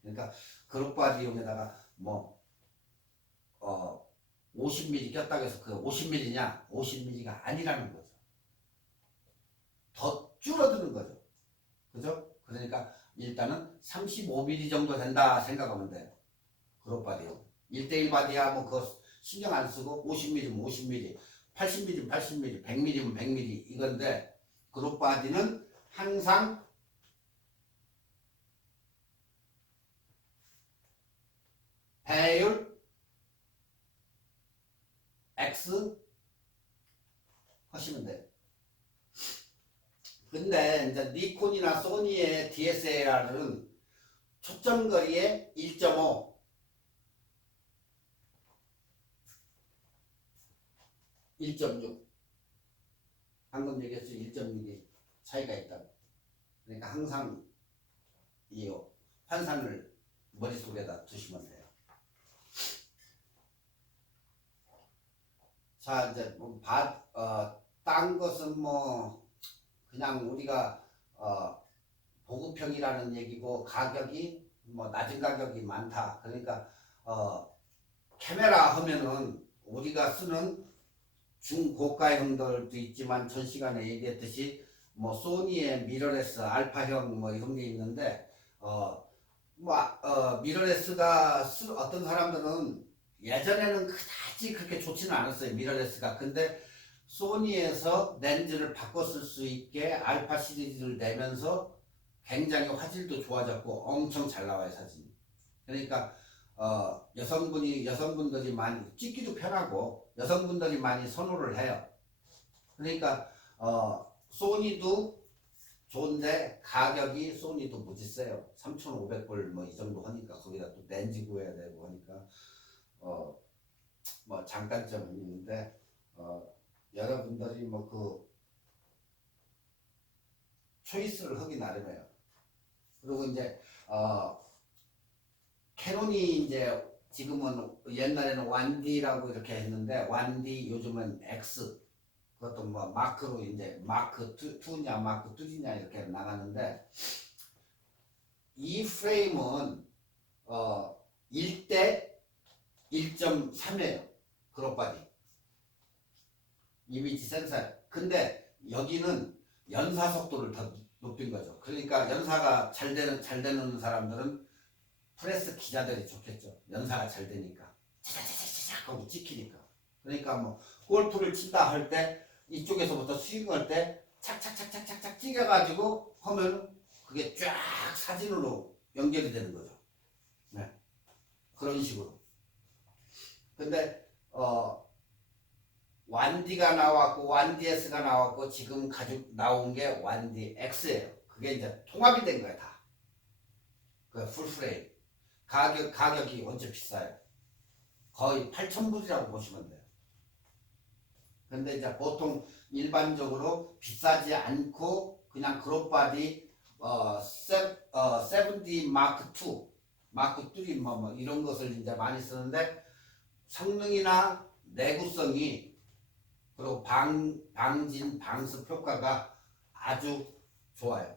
그러니까 그룹 바디용에다가 50mm 꼈다고 해서 그 50mm냐? 50mm가 아니라는 거죠. 더 줄어드는 거죠. 그죠? 그러니까 일단은 35mm 정도 된다 생각하면 돼요. 그룹 바디용. 1대1 바디야 그거 신경 안 쓰고 50mm면 50mm, 80mm면 80mm, 100mm면 100mm 이건데 그룹 바디는 항상 배율 X 하시면 돼요. 근데 이제 니콘이나 소니의 DSLR은 초점거리에 1.5 1.6 방금 얘기했죠. 1.6이 차이가 있다. 그러니까 항상 이 환산을 머릿속에다 두시면 돼요. 자, 이제 딴 것은 뭐 그냥 우리가 보급형이라는 얘기고 가격이 뭐 낮은 가격이 많다. 그러니까 카메라 하면은 우리가 쓰는 중고가형들도 있지만 전 시간에 얘기했듯이 뭐 소니의 미러레스 알파형 뭐 이런 게 있는데 미러레스가 어떤 사람들은 예전에는 그다지 그렇게 좋지는 않았어요. 미러레스가. 근데 소니에서 렌즈를 바꿔 쓸 수 있게 알파 시리즈를 내면서 굉장히 화질도 좋아졌고 엄청 잘 나와요, 사진이. 그러니까 여성분들이 많이 찍기도 편하고 여성분들이 많이 선호를 해요. 그러니까 소니도 좋은데 가격이 소니도 무지 세요. 3,500불 뭐 이 정도 하니까 거기다 또 렌즈 구해야 되고 하니까 뭐 장단점은 있는데 여러분들이 뭐 그 초이스를 하기 나름이에요. 그리고 이제 캐논이 이제 지금은 옛날에는 1D라고 이렇게 했는데 1D 요즘은 X 그것도 뭐 마크로 이제 마크 2냐 마크 3냐 이렇게 나가는데 이 프레임은 1대 1.3이에요. 크롭바디 이미지 센서. 근데 여기는 연사 속도를 더 높인 거죠. 그러니까 연사가 잘 되는 사람들은 프레스 기자들이 좋겠죠. 연사가 잘 되니까 차차차차차 하고 찍히니까. 그러니까 뭐 골프를 친다 할 때 이쪽에서부터 스윙할 때 착착착착착착 찍어가지고 하면 그게 쫙 사진으로 연결이 되는 거죠. 네. 그런 식으로. 근데 1D가 나왔고 1DS가 나왔고 지금 나온 게 1DX예요. 그게 이제 통합이 된 거야 다. 그 풀프레임. 가격이 원체 비싸요. 거의 8,000불이라고 보시면 돼요. 근데 이제 보통 일반적으로 비싸지 않고 그냥 그룹바디 7D 마크 2, 마크 3 뭐 이런 것을 이제 많이 쓰는데 성능이나 내구성이 그리고 방진 방습 효과가 아주 좋아요.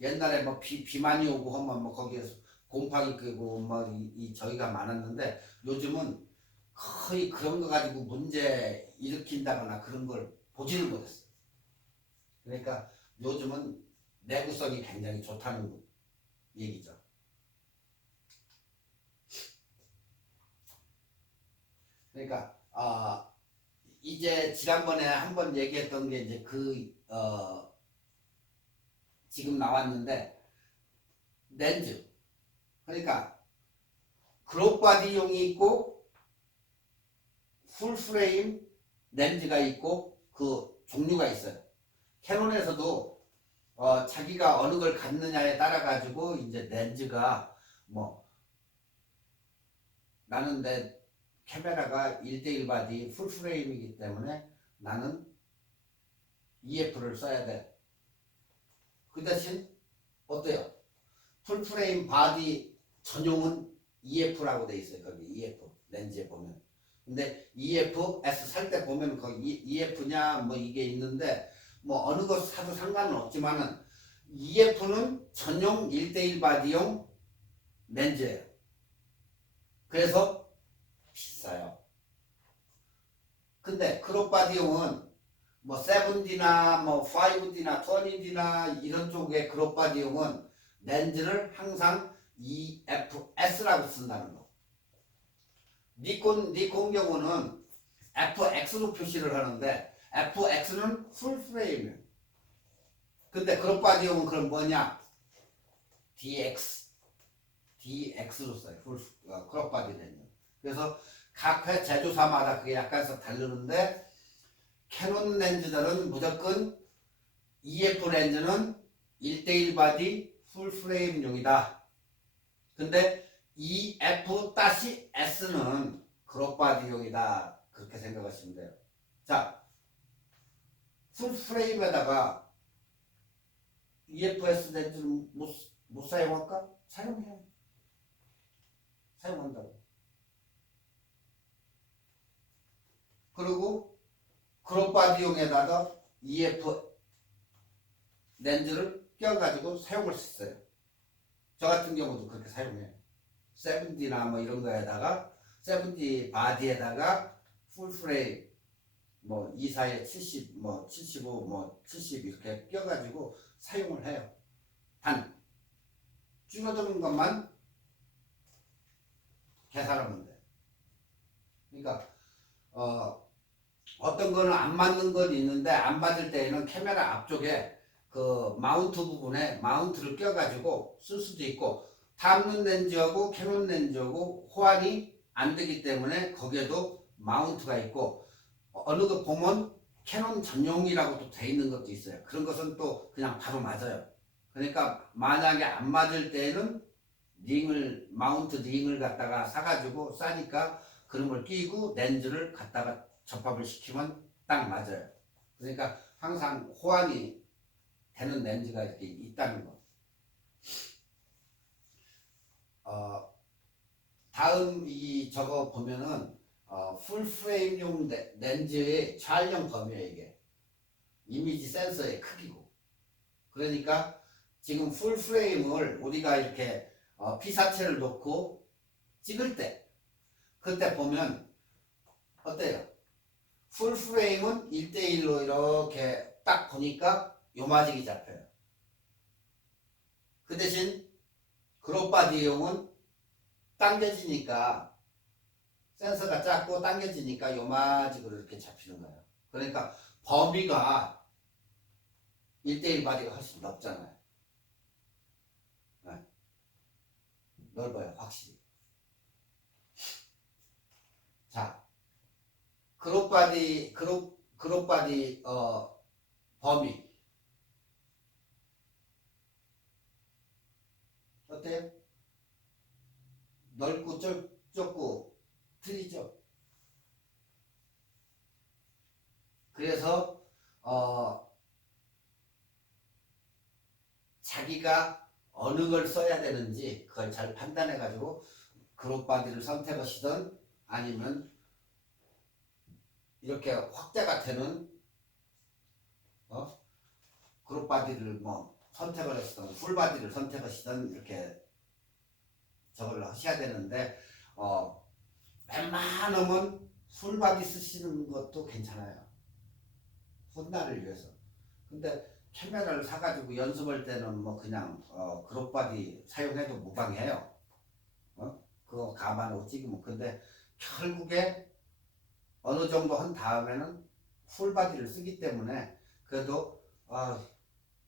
옛날에 뭐 비 많이 오고 하면 뭐 거기에서 곰팡이 끄고 뭐 저희가 많았는데 요즘은 거의 그런 거 가지고 문제 일으킨다거나 그런 걸 보지를 못했어요. 그러니까 요즘은 내구성이 굉장히 좋다는 얘기죠. 그러니까 이제 지난번에 한번 얘기했던 게 이제 지금 나왔는데 렌즈. 그러니까 그룹바디용이 있고 풀프레임 렌즈가 있고 그 종류가 있어요. 캐논에서도 자기가 어느 걸 갖느냐에 따라 가지고 이제 렌즈가 뭐 나는 내 카메라가 1대1 바디 풀프레임이기 때문에 나는 EF를 써야 돼. 그 대신 어때요? 풀프레임 바디 전용은 EF라고 돼 있어요. 거기 EF 렌즈에 보면. 근데 EF S 살 때 보면 거기 EF냐 뭐 이게 있는데 뭐 어느 것 사도 상관은 없지만은 EF는 전용 1대1 바디용 렌즈예요. 그래서 비싸요. 근데 크롭바디용은 뭐 7D나 뭐 5D나 20D나 이런 쪽의 크롭바디용은 렌즈를 항상 EFS라고 쓴다는 거. 니콘 경우는 FX로 표시를 하는데 FX는 풀프레임이에요. 근데 크롭바디용은 그럼 뭐냐? DX로 써요. 크롭바디 렌즈. 그래서 각 회 제조사마다 그게 약간씩 다르는데 캐논 렌즈들은 무조건 EF 렌즈는 1대1 바디 풀프레임용이다. 근데 EF-S는 그룹바디용이다. 그렇게 생각하시면 돼요. 자, 풀프레임에다가 EFS 렌즈는 못 사용할까? 사용해요. 사용한다고. 그리고 크롭바디용에다가 EF 렌즈를 껴가지고 사용할 수 있어요. 저 같은 경우도 그렇게 사용해요. 세븐디나 뭐 이런 거에다가 세븐디 바디에다가 풀프레임 뭐 24에 70, 뭐 75, 뭐 70 이렇게 껴가지고 사용을 해요. 단 줄어드는 것만 계산하면 돼. 그러니까 어떤 거는 안 맞는 건 있는데 안 맞을 때에는 카메라 앞쪽에 그 마운트 부분에 마운트를 껴가지고 쓸 수도 있고, 탐론 렌즈하고 캐논 렌즈하고 호환이 안 되기 때문에 거기에도 마운트가 있고, 어느 거 보면 캐논 전용이라고 또 돼 있는 것도 있어요. 그런 것은 또 그냥 바로 맞아요. 그러니까 만약에 안 맞을 때는 링을, 마운트 링을 갖다가 사가지고 싸니까 그런 걸 끼고 렌즈를 갖다가 접합을 시키면 딱 맞아요. 그러니까 항상 호환이 되는 렌즈가 이렇게 있다는 거. 다음 이 저거 보면은 풀프레임용 렌즈의 촬영 범위예요. 이게 이미지 센서의 크기고. 그러니까 지금 풀프레임을 우리가 이렇게 피사체를 놓고 찍을 때 그때 보면 어때요? 풀프레임은 1대1로 이렇게 딱 보니까 요마직이 잡혀요. 그 대신 그룹바디용은 당겨지니까, 센서가 작고 당겨지니까 요마직으로 이렇게 잡히는 거예요. 그러니까 범위가 1대1 바디가 훨씬 넓잖아요. 네. 넓어요, 확실히. 자, 그룹바디 범위 어때요? 넓고 좁고 틀리죠. 그래서 자기가 어느 걸 써야 되는지 그걸 잘 판단해 가지고 그룹바디를 선택하시든 아니면 이렇게 확대가 되는 그룹바디를 뭐 선택을 하시든 풀바디를 선택하시든 이렇게 저걸 하셔야 되는데, 웬만하면 풀바디 쓰시는 것도 괜찮아요. 훗날을 위해서. 근데 카메라를 사가지고 연습할 때는 뭐 그냥 그룹바디 사용해도 무방해요. 그거 감안하고 찍으면. 근데 결국에 어느 정도 한 다음에는 풀바디를 쓰기 때문에 그래도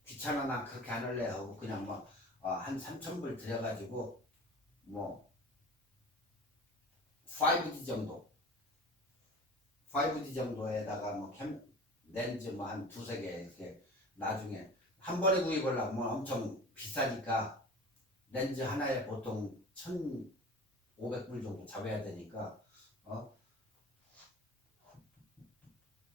귀찮아 나 그렇게 안 할래 하고 그냥 뭐 한 3,000불 들여가지고 뭐 5D 정도에다가 뭐 렌즈 뭐 한 두세 개 이렇게 나중에 한 번에 구입을 하면 엄청 비싸니까 렌즈 하나에 보통 1,500불 정도 잡아야 되니까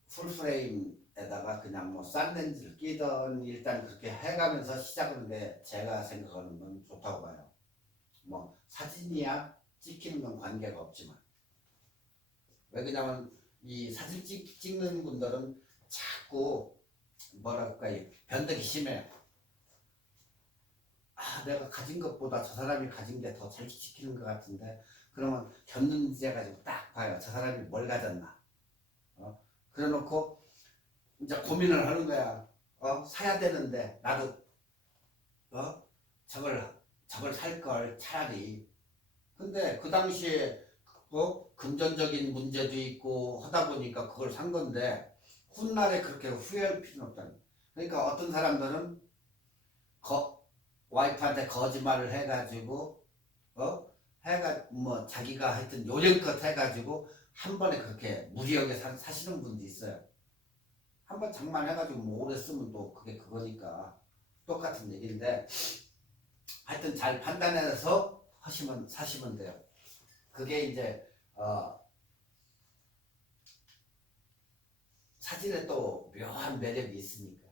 풀프레임에다가 그냥 뭐 싼 렌즈를 끼던 일단 그렇게 해가면서 시작하는데 제가 생각하는 건 좋다고 봐요. 뭐 사진이야 찍히는 건 관계가 없지만, 왜 그러냐면 이 사진 찍는 분들은 자꾸 뭐랄까 변덕이 심해요. 내가 가진 것보다 저 사람이 가진 게 더 잘 찍히는 것 같은데, 그러면 견눈질 해가지고 딱 봐요. 저 사람이 뭘 가졌나. 그래 놓고 이제 고민을 하는 거야. 사야 되는데 나도 저걸 살 걸 차라리. 근데 그 당시에 금전적인 문제도 있고 하다 보니까 그걸 산 건데 훗날에 그렇게 후회할 필요는 없다. 그러니까 어떤 사람들은 와이프한테 거짓말을 해가지고 뭐 자기가 하여튼 요령껏 해가지고 한 번에 그렇게 무리하게 사시는 분도 있어요. 한 번 장만해가지고 뭐 오래 쓰면 또 그게 그거니까 똑같은 얘기인데, 하여튼 잘 판단해서 사시면 돼요. 그게 이제 사진에 또 묘한 매력이 있으니까.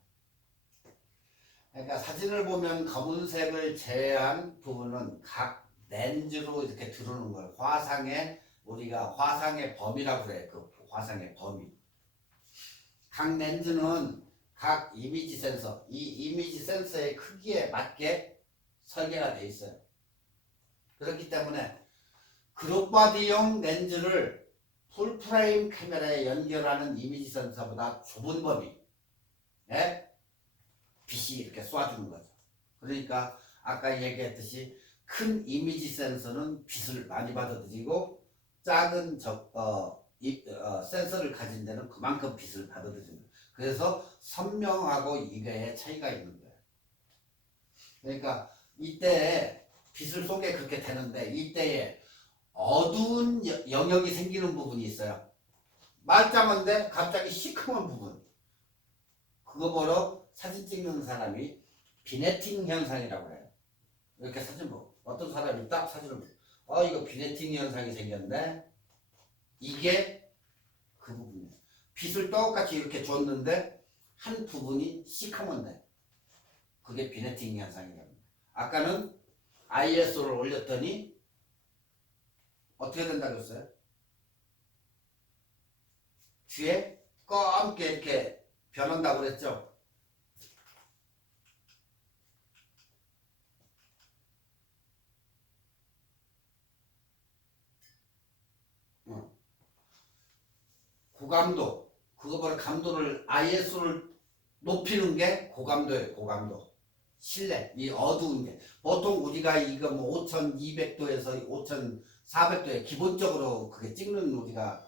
그러니까 사진을 보면 검은색을 제외한 부분은 각 렌즈로 이렇게 들어오는 걸 우리가 화상의 범위라고 그래. 그 화상의 범위. 각 렌즈는 각 이미지 센서, 이 이미지 센서의 크기에 맞게 설계가 되어 있어요. 그렇기 때문에 그룹바디용 렌즈를 풀프레임 카메라에 연결하는 이미지 센서보다 좁은 범위에 빛이 이렇게 쏴주는 거죠. 그러니까 아까 얘기했듯이 큰 이미지 센서는 빛을 많이 받아들이고 작은 센서를 가진 데는 그만큼 빛을 받아들입니다. 그래서 선명하고 이거의 차이가 있는 거예요. 그러니까 이때에 빛을 쏘게 그렇게 되는데 이때에 어두운 영역이 생기는 부분이 있어요. 말짱한데 갑자기 시커먼 부분. 그거 보러 사진 찍는 사람이 비네팅 현상이라고 해요. 이렇게 사진 보고 어떤 사람이 딱 사진을 보고 이거 비네팅 현상이 생겼네. 이게 그 부분이에요. 빛을 똑같이 이렇게 줬는데 한 부분이 시커먼데 그게 비네팅 현상이라고 합니다. 아까는 ISO를 올렸더니 어떻게 된다고 했어요? 뒤에 검게 이렇게 변한다고 그랬죠? 고감도, 그거보다 감도를 ISO를 높이는 게 고감도예요. 고감도. 실내, 이 어두운 게. 보통 우리가 이거 뭐 5200도에서 5400도에 기본적으로 그게 우리가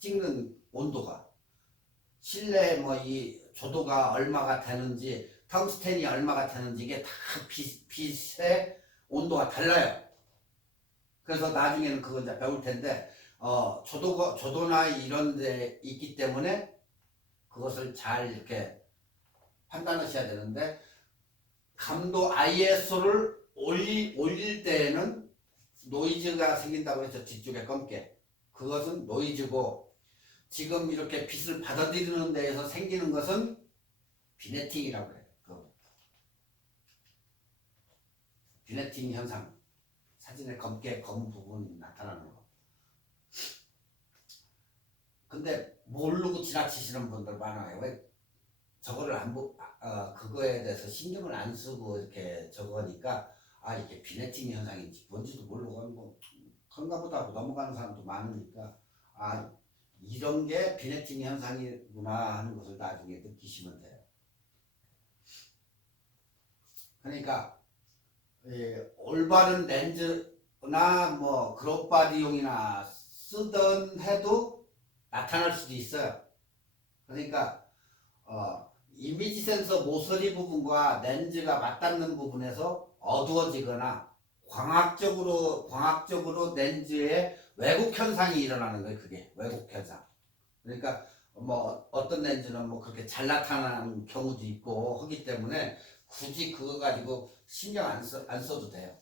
찍는 온도가 실내 뭐 이 조도가 얼마가 되는지 텅스텐이 얼마가 되는지 이게 다 빛의 온도가 달라요. 그래서 나중에는 그거 이제 배울 텐데 조도나 이런 데 있기 때문에 그것을 잘 이렇게 판단하셔야 되는데 감도 ISO를 올릴 때에는 노이즈가 생긴다고 해서 뒤쪽에 검게 그것은 노이즈고 지금 이렇게 빛을 받아들이는 데에서 생기는 것은 비네팅이라고 해요. 비네팅 현상 사진에 검게 검은 부분이 나타나는 거. 근데 모르고 지나치시는 분들 많아요. 왜 저거를 그거에 대해서 신경을 안 쓰고 이렇게 저거니까 이게 비네팅 현상인지 뭔지도 모르고 뭐 그런가 보다 하고 넘어가는 사람도 많으니까 이런 게 비네팅 현상이구나 하는 것을 나중에 느끼시면 돼요. 그러니까 올바른 렌즈나 뭐 그룹바디용이나 쓰던 해도 나타날 수도 있어요. 그러니까 이미지 센서 모서리 부분과 렌즈가 맞닿는 부분에서 어두워지거나 광학적으로 렌즈에 왜곡 현상이 일어나는 거예요. 그게 왜곡 현상. 그러니까 뭐 어떤 렌즈는 뭐 그렇게 잘 나타나는 경우도 있고 하기 때문에 굳이 그거 가지고 신경 안 써도 돼요.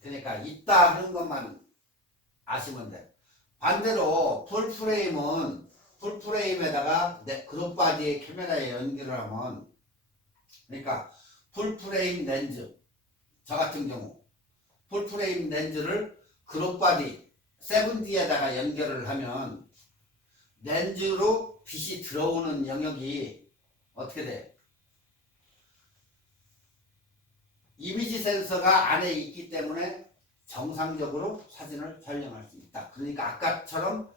그러니까 있다 하는 것만 아시면 돼요. 반대로 풀프레임에다가 그룹바디의 카메라에 연결을 하면 그러니까 풀프레임 렌즈 저 같은 경우 풀프레임 렌즈를 그룹바디 7D에다가 연결을 하면 렌즈로 빛이 들어오는 영역이 어떻게 돼? 이미지 센서가 안에 있기 때문에 정상적으로 사진을 촬영할 수 있다. 그러니까 아까처럼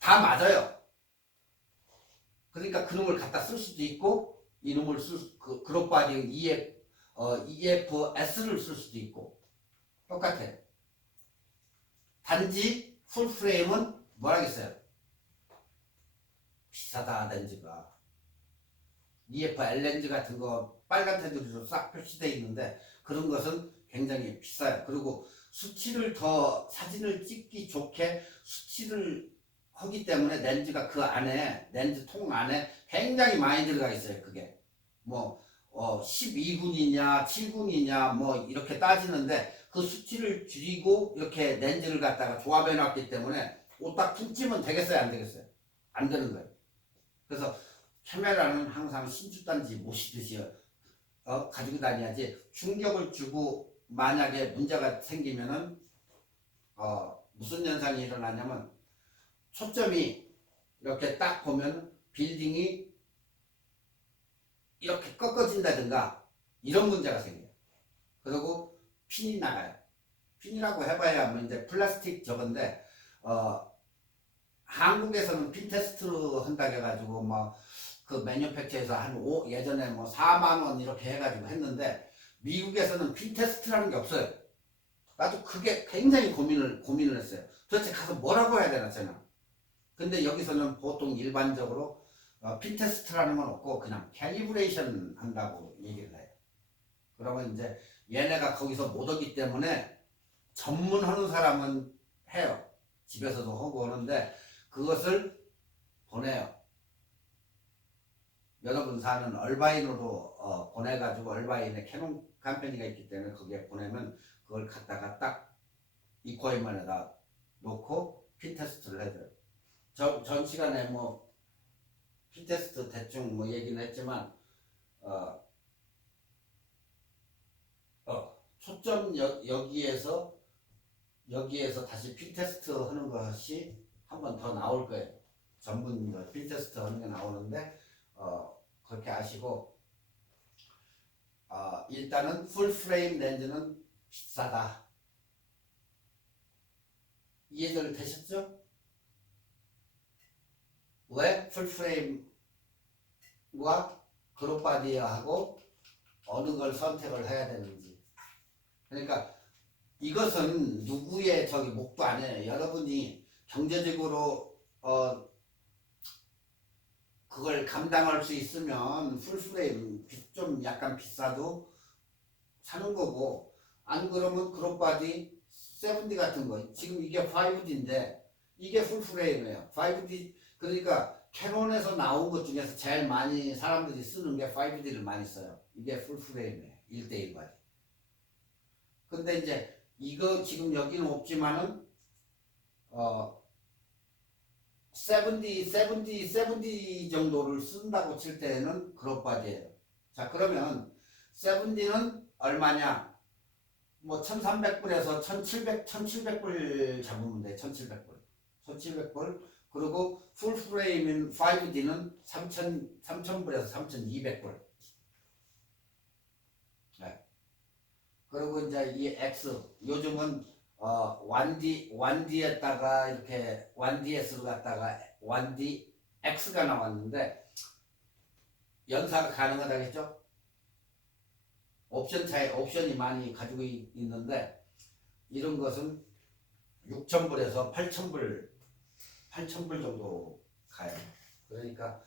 다 맞아요. 그러니까 그놈을 갖다 쓸 수도 있고 이놈을 그룹바디 EFS를 쓸 수도 있고 똑같아. 단지 풀프레임은 뭐라겠어요? 비싸다 렌즈가. EFL 렌즈 같은 거 빨간 테두리로 싹 표시되어 있는데 그런 것은 굉장히 비싸요. 그리고 수치를 더 사진을 찍기 좋게 수치를 하기 때문에 렌즈가 그 안에 렌즈 통 안에 굉장히 많이 들어가 있어요. 그게 뭐 12군이냐 7군이냐 뭐 이렇게 따지는데 그 수치를 줄이고 이렇게 렌즈를 갖다가 조합해 놨기 때문에 옷딱 퉁치면 되겠어요 안 되겠어요? 안 되는 거예요. 그래서 카메라는 항상 신주단지 모시듯이 가지고 다녀야지 충격을 주고 만약에 문제가 생기면은 무슨 현상이 일어나냐면 초점이 이렇게 딱 보면 빌딩이 이렇게 꺾어진다든가 이런 문제가 생겨요. 그리고 핀이 나가요. 핀이라고 해봐야 뭐 이제 플라스틱 저건데 한국에서는 핀 테스트로 한다고 해가지고 뭐 그 매뉴팩처에서 예전에 뭐 4만 원 이렇게 해가지고 했는데 미국에서는 핀 테스트라는 게 없어요. 나도 그게 굉장히 고민을 했어요. 도대체 가서 뭐라고 해야 되나 저는. 근데 여기서는 보통 일반적으로 핀 테스트라는 건 없고 그냥 캘리브레이션 한다고 얘기를 해요. 그러면 이제 얘네가 거기서 못 오기 때문에 전문하는 사람은 해요. 집에서도 하고 오는데 그것을 보내요. 여러분 사는 얼바인으로 보내가지고 얼바인에 캐논 컴퍼니가 있기 때문에 거기에 보내면 그걸 갖다가 딱 이코이먼에다 놓고 핀 테스트를 해줘요. 전 시간에 뭐 핀 테스트 대충 뭐 얘기는 했지만 초점 여기에서 다시 핀 테스트 하는 것이 한 번 더 나올 거예요. 전문 핀 테스트 하는 게 나오는데 그렇게 아시고 일단은 풀 프레임 렌즈는 비싸다. 이해들 되셨죠? 왜 풀 프레임과 그룹 바디하고 어느 걸 선택을 해야 되는지. 그러니까 이것은 누구의 목도 아니에요. 여러분이 경제적으로 그걸 감당할 수 있으면 풀프레임 좀 약간 비싸도 사는 거고, 안 그러면 그룹 바디 7D 같은 거, 지금 이게 5D인데 이게 풀프레임이에요. 5D. 그러니까 캐논에서 나온 것 중에서 제일 많이 사람들이 쓰는 게 5D를 많이 써요. 이게 풀프레임이에요. 1대1 바디. 근데 이제 이거 지금 여기는 없지만은 70 정도를 쓴다고 칠 때는 그룹 바디예요. 자, 그러면 70는 얼마냐? 뭐 1300불에서 1700불 잡으면 돼. 1700불. 그리고 풀 프레임인 5D는 3000불에서 3200불. 네. 그리고 이제 이 X, 요즘은 1D에다가 이렇게 1DS로 갔다가 1DX가 나왔는데 연사가 가능하다겠죠? 옵션이 많이 가지고 있는데 이런 것은 6000불에서 8000불 정도 가요. 그러니까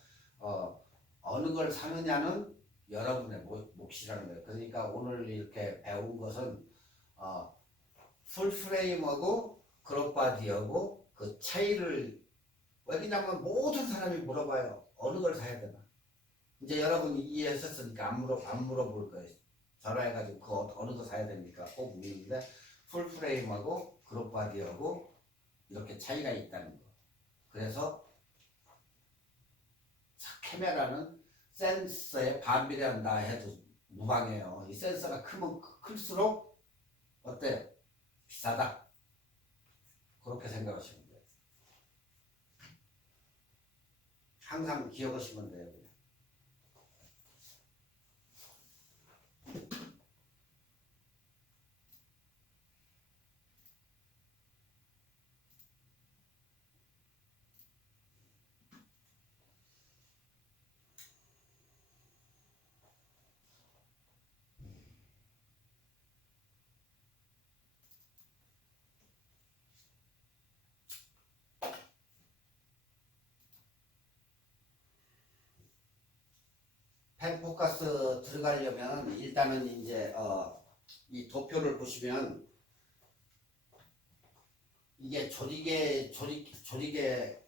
어느 걸 사느냐는 여러분의 몫이라는 거예요. 그러니까 오늘 이렇게 배운 것은 풀프레임하고 그룹바디하고 그 차이를, 왜냐면 모든 사람이 물어봐요. 어느 걸 사야 되나. 이제 여러분이 이해하셨으니까 안 물어볼 거예요. 전화해가지고 그 어느 거 사야 됩니까? 꼭 물는데 풀프레임하고 그룹바디하고 이렇게 차이가 있다는 거. 그래서 카메라는 센서에 반비례한다 해도 무방해요. 이 센서가 크면 클수록 어때요? 비싸다. 그렇게 생각하시면 돼요. 항상 기억하시면 돼요. 펜포커스 들어가려면 일단은 이제 이 도표를 보시면 이게 조리개 3대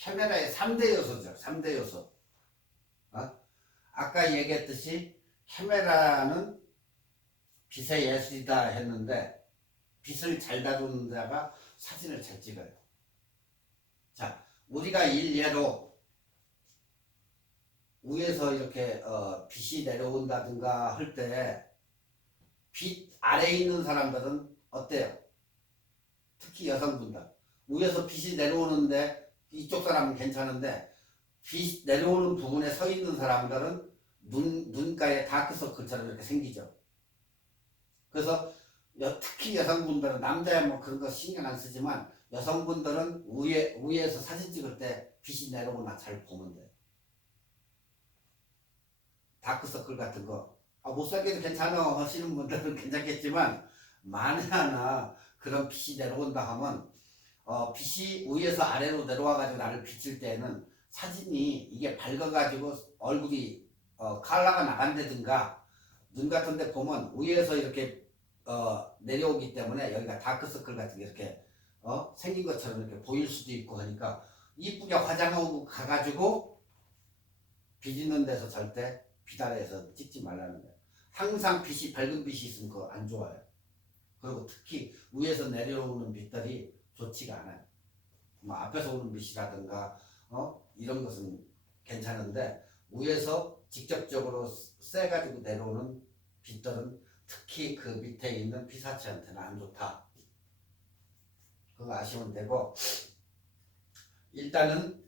카메라의 3대 요소죠. 3대 요소. 아까 얘기했듯이 카메라는 빛의 예술이다 했는데 빛을 잘 다루는 자가 사진을 잘 찍어요. 자, 우리가 일례로 위에서 이렇게 빛이 내려온다든가 할 때 빛 아래에 있는 사람들은 어때요? 특히 여성분들 위에서 빛이 내려오는데 이쪽 사람은 괜찮은데 빛 내려오는 부분에 서 있는 사람들은 눈가에 다크서클처럼 이렇게 생기죠. 그래서 특히 여성분들은 남자야 뭐 그런 거 신경 안 쓰지만 여성분들은 위에서 사진 찍을 때 빛이 내려오나 잘 보면 돼요. 다크서클 같은 거 못살게도 괜찮아 하시는 분들은 괜찮겠지만 만에 하나 그런 빛이 내려온다 하면 빛이 위에서 아래로 내려와 가지고 나를 비칠 때는 사진이 이게 밝아가지고 얼굴이 컬러가 나간다든가 눈 같은 데 보면 위에서 이렇게 내려오기 때문에 여기가 다크서클 같은 게 이렇게 생긴 것처럼 이렇게 보일 수도 있고 하니까 이쁘게 화장하고 가가지고 비치는 데서 절대 빛 아래에서 찍지 말라는 거예요. 항상 빛이 밝은 빛이 있으면 그거 안 좋아요. 그리고 특히 위에서 내려오는 빛들이 좋지가 않아요. 뭐 앞에서 오는 빛이라든가 이런 것은 괜찮은데 위에서 직접적으로 쐬가지고 내려오는 빛들은 특히 그 밑에 있는 피사체한테는 안 좋다. 그거 아시면 되고 일단은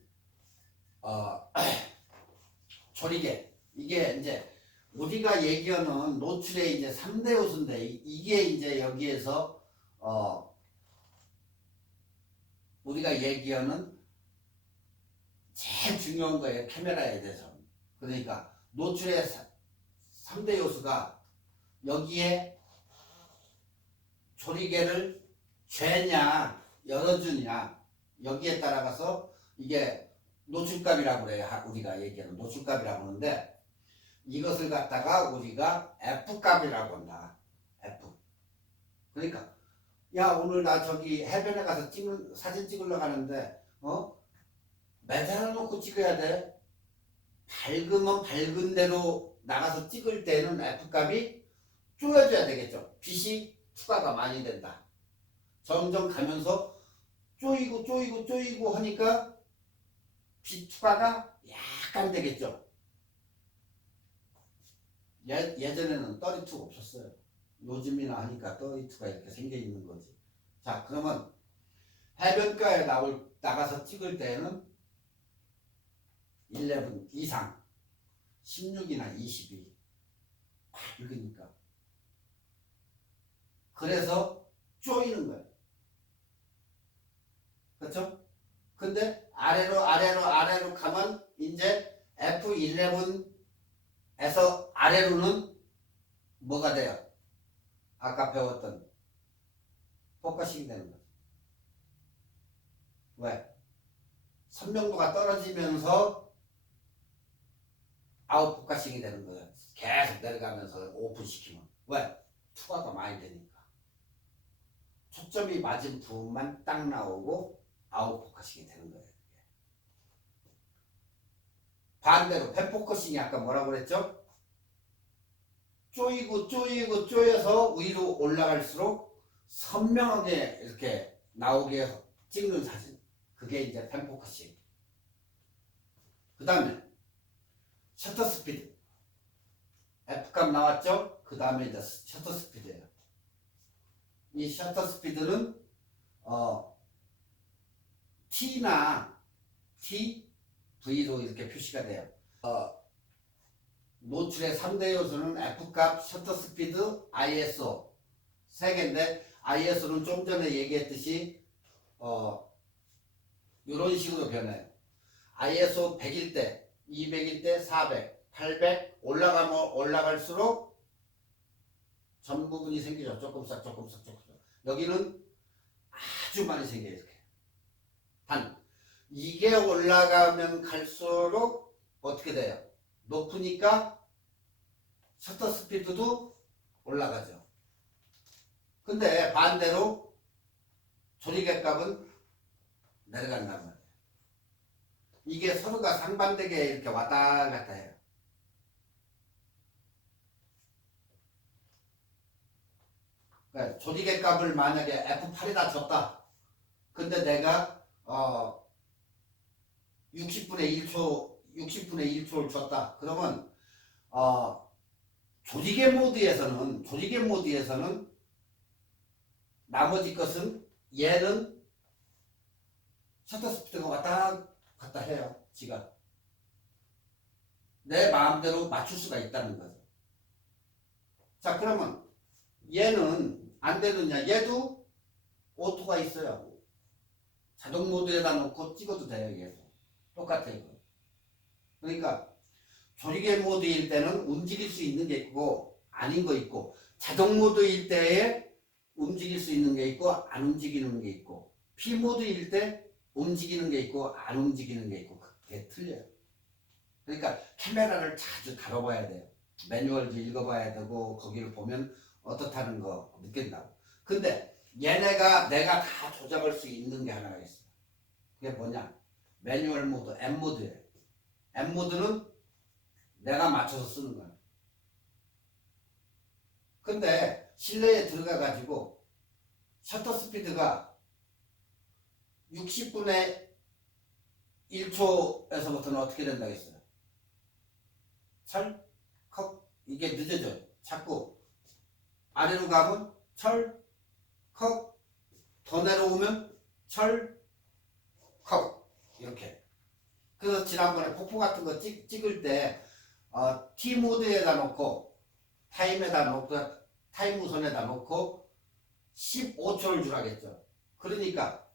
조리개 이게 이제 우리가 얘기하는 노출의 이제 3대 요소인데 이게 이제 여기에서 우리가 얘기하는 제일 중요한 거예요. 카메라에 대해서. 그러니까 노출의 3대 요소가 여기에 조리개를 죄냐 열어주냐 여기에 따라가서 이게 노출값이라고 그래요. 우리가 얘기하는 노출값이라고 하는데 이것을 갖다가 우리가 F값이라고 한다. F. 그러니까 야 오늘 나 저기 해변에 가서 사진 찍으려고 하는데 매달아 놓고 찍어야 돼. 밝으면 밝은 대로 나가서 찍을 때는 F값이 쪼여져야 되겠죠. 빛이 추가가 많이 된다. 점점 가면서 쪼이고 하니까 빛 추가가 약간 되겠죠. 예전에는 32가 없었어요. 요즘이나 하니까 32가 이렇게 생겨 있는 거지. 자, 그러면 해변가에 나가서 찍을 때는 11 이상, 16이나 22 밝으니까. 그래서 쪼이는 거예요. 그렇죠? 근데 아래로 가면 이제 F11에서 아래로는 뭐가 돼요? 아까 배웠던 포커싱이 되는 거죠. 왜? 선명도가 떨어지면서 아웃 포커싱이 되는 거예요. 계속 내려가면서 오픈시키면. 왜? 투과가 많이 되니까. 초점이 맞은 부분만 딱 나오고 아웃 포커싱이 되는 거예요. 반대로 펜 포커싱이 아까 뭐라고 그랬죠? 쪼여서 위로 올라갈수록 선명하게 이렇게 나오게 찍는 사진. 그게 이제 펜 포커싱. 그 다음에 셔터 스피드. F값 나왔죠? 그 다음에 이제 셔터 스피드예요. 이 셔터 스피드는 T나 T, V로 이렇게 표시가 돼요. 노출의 3대 요소는 F값, 셔터 스피드, ISO 세 개인데 ISO는 좀 전에 얘기했듯이 이런 식으로 변해요. ISO 100일 때, 200일 때, 400, 800 올라가면 올라갈수록 전 부분이 생기죠. 조금씩. 여기는 아주 많이 생겨요. 이렇게. 이게 올라가면 갈수록 어떻게 돼요? 높으니까 셔터 스피드도 올라가죠. 근데 반대로 조리개 값은 내려간단 말이에요. 이게 서로가 상반되게 이렇게 왔다 갔다 해요. 그러니까 조리개 값을 만약에 F8에다 줬다. 근데 내가 60분의 1초를 줬다. 그러면 조리개 모드에서는 나머지 것은 얘는 셔터 스피드가 왔다 갔다 해요. 지가 내 마음대로 맞출 수가 있다는 거죠. 자, 그러면 얘는 안 되느냐? 얘도 오토가 있어요. 자동 모드에다 놓고 찍어도 돼요. 얘도 똑같아요. 그러니까 조리개 모드일 때는 움직일 수 있는 게 있고 아닌 거 있고, 자동 모드일 때에 움직일 수 있는 게 있고 안 움직이는 게 있고, P 모드일 때 움직이는 게 있고 안 움직이는 게 있고, 그게 틀려요. 그러니까 카메라를 자주 다뤄봐야 돼요. 매뉴얼도 읽어봐야 되고 거기를 보면 어떻다는 거 느낀다고. 근데 얘네가 내가 다 조작할 수 있는 게 하나가 있어. 그게 뭐냐? 매뉴얼 모드, M 모드예요. M 모드는 내가 맞춰서 쓰는 거야. 근데 실내에 들어가 가지고 셔터 스피드가 60분의 1초에서부터는 어떻게 된다고 했어요? 컬 이게 늦어져요. 자꾸 아래로 가면 컬 더 내려오면 컬 이렇게. 그래서 지난번에 폭포 같은 거 찍을 때 T 모드에다 놓고 타임에다 놓고 타임 우선에다 놓고 15초를 주라겠죠. 그러니까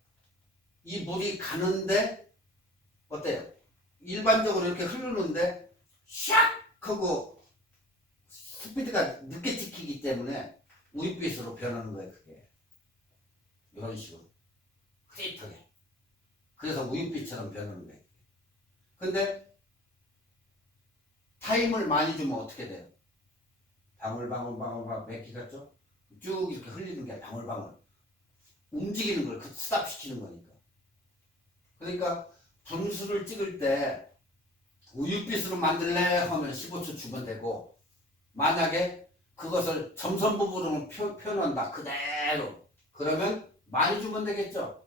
이 물이 가는데 어때요? 일반적으로 이렇게 흐르는데 샥 하고 스피드가 늦게 찍히기 때문에 우윳빛으로 변하는 거예요. 그게 이런 식으로 흐릿하게. 그래서 우윳빛처럼 변하는 거예요. 근데 타임을 많이 주면 어떻게 돼요? 방울방울 몇 개 같죠? 쭉 이렇게 흘리는 게 방울방울 움직이는 걸 스탑시키는 거니까. 그러니까 분수를 찍을 때 우윳빛으로 만들래 하면 15초 주면 되고, 만약에 그것을 점선 부분으로 표현한다 그대로 그러면 많이 주면 되겠죠.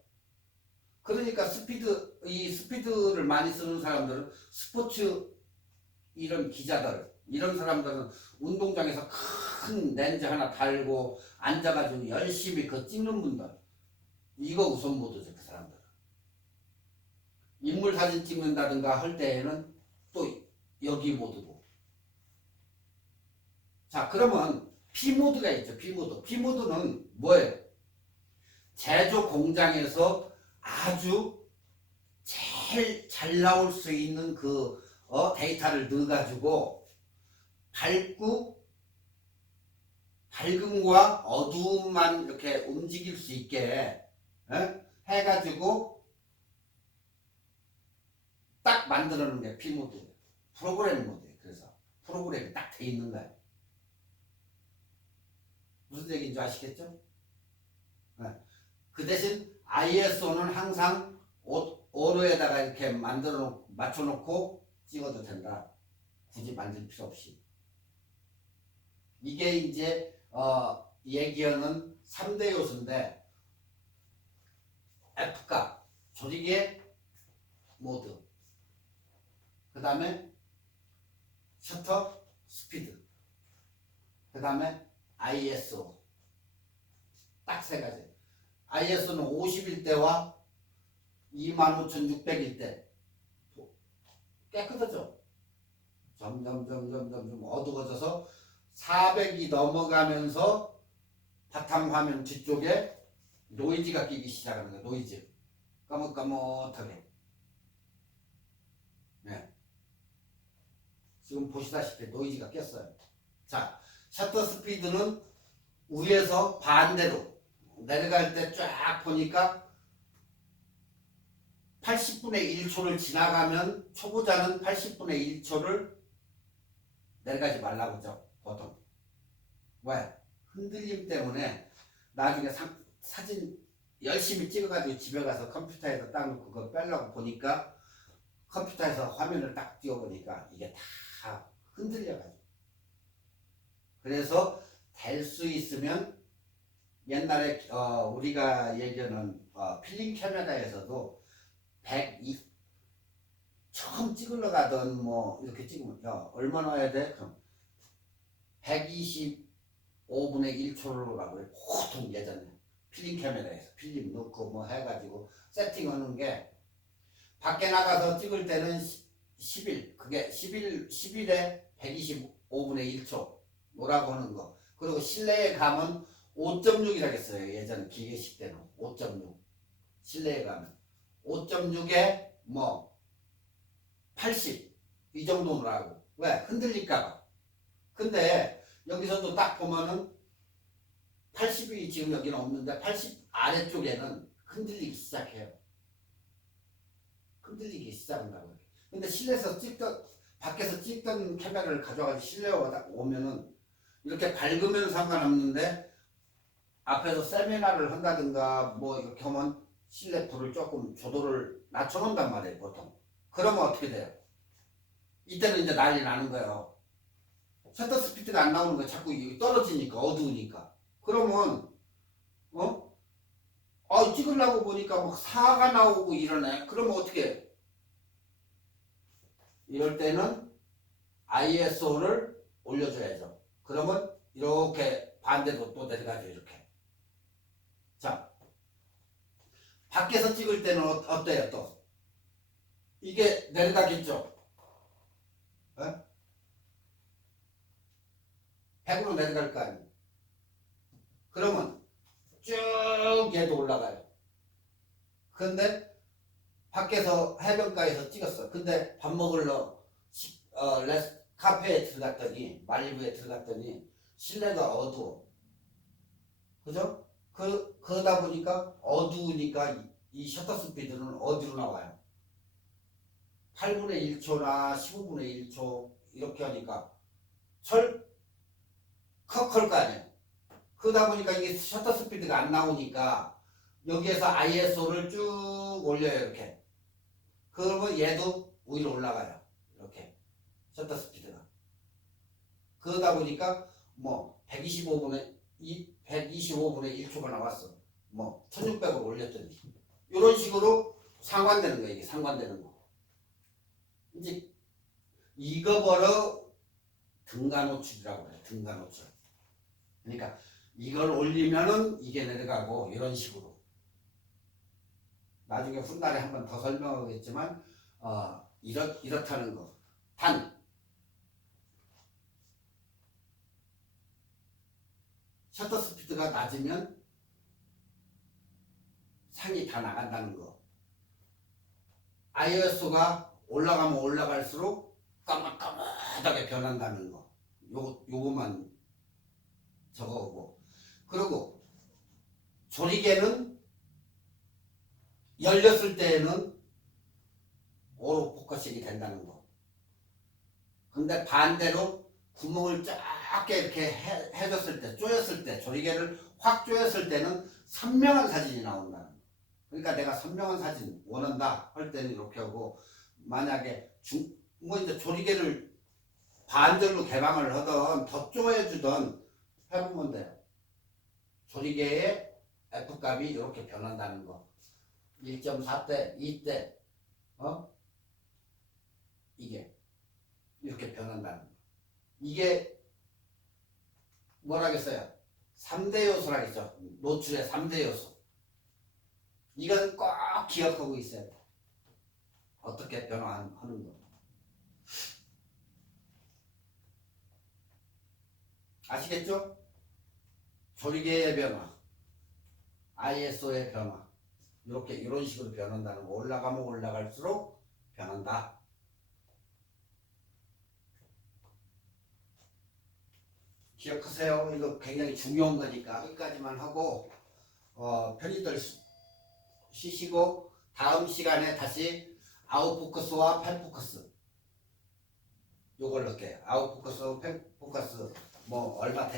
그러니까 이 스피드를 많이 쓰는 사람들은 스포츠 이런 기자들 이런 사람들은 운동장에서 큰 렌즈 하나 달고 앉아가지고 열심히 그 찍는 분들, 이거 우선 모드죠. 그 사람들은 인물 사진 찍는다든가 할 때에는 또 여기 모드고. 자, 그러면 P 모드가 있죠. P 모드. P 모드는 뭐예요? 제조 공장에서 아주 제일 잘 나올 수 있는 그 데이터를 넣어가지고 밝음과 어두움만 이렇게 움직일 수 있게 해가지고 딱 만들어 놓은 게 P 모드예요. 프로그램 모드예요. 그래서 프로그램이 딱 돼 있는 거예요. 무슨 얘기인지 아시겠죠? 그 대신 ISO는 항상 5로에다가 이렇게 맞춰놓고 찍어도 된다. 굳이 만들 필요 없이. 이게 이제 얘기하는 3대 요소인데, F값, 조리개 모드, 그 다음에 셔터 스피드, 그 다음에 ISO. 딱 세 가지. ISO는 50일 때와 25,600일 때 깨끗하죠. 점점 어두워져서 400이 넘어가면서 바탕화면 뒤쪽에 노이즈가 끼기 시작하는 거예요. 노이즈. 까뭇까뭇하게. 네. 지금 보시다시피 노이즈가 꼈어요. 자, 셔터 스피드는 위에서 반대로 내려갈 때 쫙 보니까 80분의 1초를 지나가면 초보자는 80분의 1초를 내려가지 말라고 하죠. 보통. 왜? 흔들림 때문에 나중에 사진 열심히 찍어가지고 집에 가서 컴퓨터에서 딱 놓고 그거 빼려고 보니까 컴퓨터에서 화면을 딱 띄워보니까 이게 다 흔들려가지고. 그래서 될 수 있으면 옛날에 우리가 얘기하는 필름 카메라에서도 102 처음 찍으러 가던 뭐 이렇게 찍으면 얼마나 해야 돼? 그럼 125분의 1초라고 해요. 보통 예전에 필름 카메라에서 필름 넣고 뭐 해가지고 세팅하는 게 밖에 나가서 찍을 때는 11 그게 11에 125분의 1초 뭐라고 하는 거. 그리고 실내에 가면 5.6이라고 했어요. 예전 기계식 때는 5.6 실내에 가면 5.6에 뭐 80 이 정도라고. 왜? 흔들릴까봐. 근데 여기서도 딱 보면은 80이 지금 여기는 없는데 80 아래쪽에는 흔들리기 시작해요. 흔들리기 시작한다고. 근데 실내에서 찍던 밖에서 찍던 카메라를 가져가서 실내에 오면은 이렇게 밝으면 상관없는데 앞에서 세미나를 한다든가 뭐 이렇게 하면 실내 불을 조금 조도를 낮춰놓는단 말이에요 보통. 그러면 어떻게 돼요? 이때는 이제 난리 나는 거예요. 셔터 스피드가 안 나오는 거야. 자꾸 떨어지니까 어두우니까. 그러면 찍으려고 보니까 막 4가 나오고 이러네. 그러면 어떻게 해? 이럴 때는 ISO를 올려줘야죠. 그러면 이렇게 반대로 또 내려가죠. 이렇게. 자, 밖에서 찍을 때는 어때요 또? 이게 내려가겠죠? 100으로 내려갈 거 아니에요. 그러면 쭉 얘도 올라가요. 근데 밖에서 해변가에서 찍었어. 근데 밥 먹으러 카페에 들어갔더니 말리부에 들어갔더니 실내가 어두워. 그죠? 그러다 보니까 어두우니까 이 셔터 스피드는 어디로 나와요? 8분의 1초나 15분의 1초 이렇게 하니까 클 거 아니에요. 그러다 보니까 이게 셔터 스피드가 안 나오니까 여기에서 ISO를 쭉 올려요. 이렇게. 그러면 얘도 위로 올라가요. 이렇게. 셔터 스피드가. 그러다 보니까 뭐 125분의 1cho가 나왔어. 뭐 1600으로 올렸더니. 이런 식으로 상관되는 거예요. 이게 상관되는 거. 이제 이거 벌어 등간호출이라고 해요. 등간호출. 그러니까 이걸 올리면은 이게 내려가고 이런 식으로. 나중에 훗날에 한 번 더 설명하겠지만 이렇다는 거. 단 셔터 스피드가 낮으면 상이 다 나간다는 거. ISO가 올라가면 올라갈수록 까맣까맣하게 변한다는 거. 요거만 적어오고. 그리고 조리개는 열렸을 때에는 오로 포커싱이 된다는 거. 근데 반대로 구멍을 작게 이렇게 해줬을 때, 조였을 때, 조리개를 확 조였을 때는 선명한 사진이 나온다는 거. 그러니까 내가 선명한 사진 원한다 할 때는 이렇게 하고, 만약에 이제 조리개를 반절로 개방을 하던 더 조여주던 해보면 돼요. 조리개의 F값이 이렇게 변한다는 거. 1.4대, 2대, 이게 이렇게 변한다는 거. 이게 뭐라겠어요? 3대 요소라겠죠. 노출의 3대 요소. 이건 꼭 기억하고 있어야 돼. 어떻게 변화하는 거. 아시겠죠? 조리개의 변화, ISO의 변화. 이렇게 이런 식으로 변한다는 거. 올라가면 올라갈수록 변한다. 기억하세요. 이거 굉장히 중요한 거니까 여기까지만 하고 편히들 쉬시고 다음 시간에 다시 아웃포커스와 펜포커스 요걸 넣을게요. 아웃포커스, 펜포커스 뭐 얼마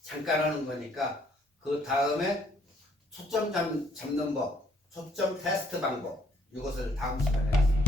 잠깐 하는 거니까 그 다음에 초점 잡는 법, 초점 테스트 방법 이것을 다음 시간에 하겠습니다.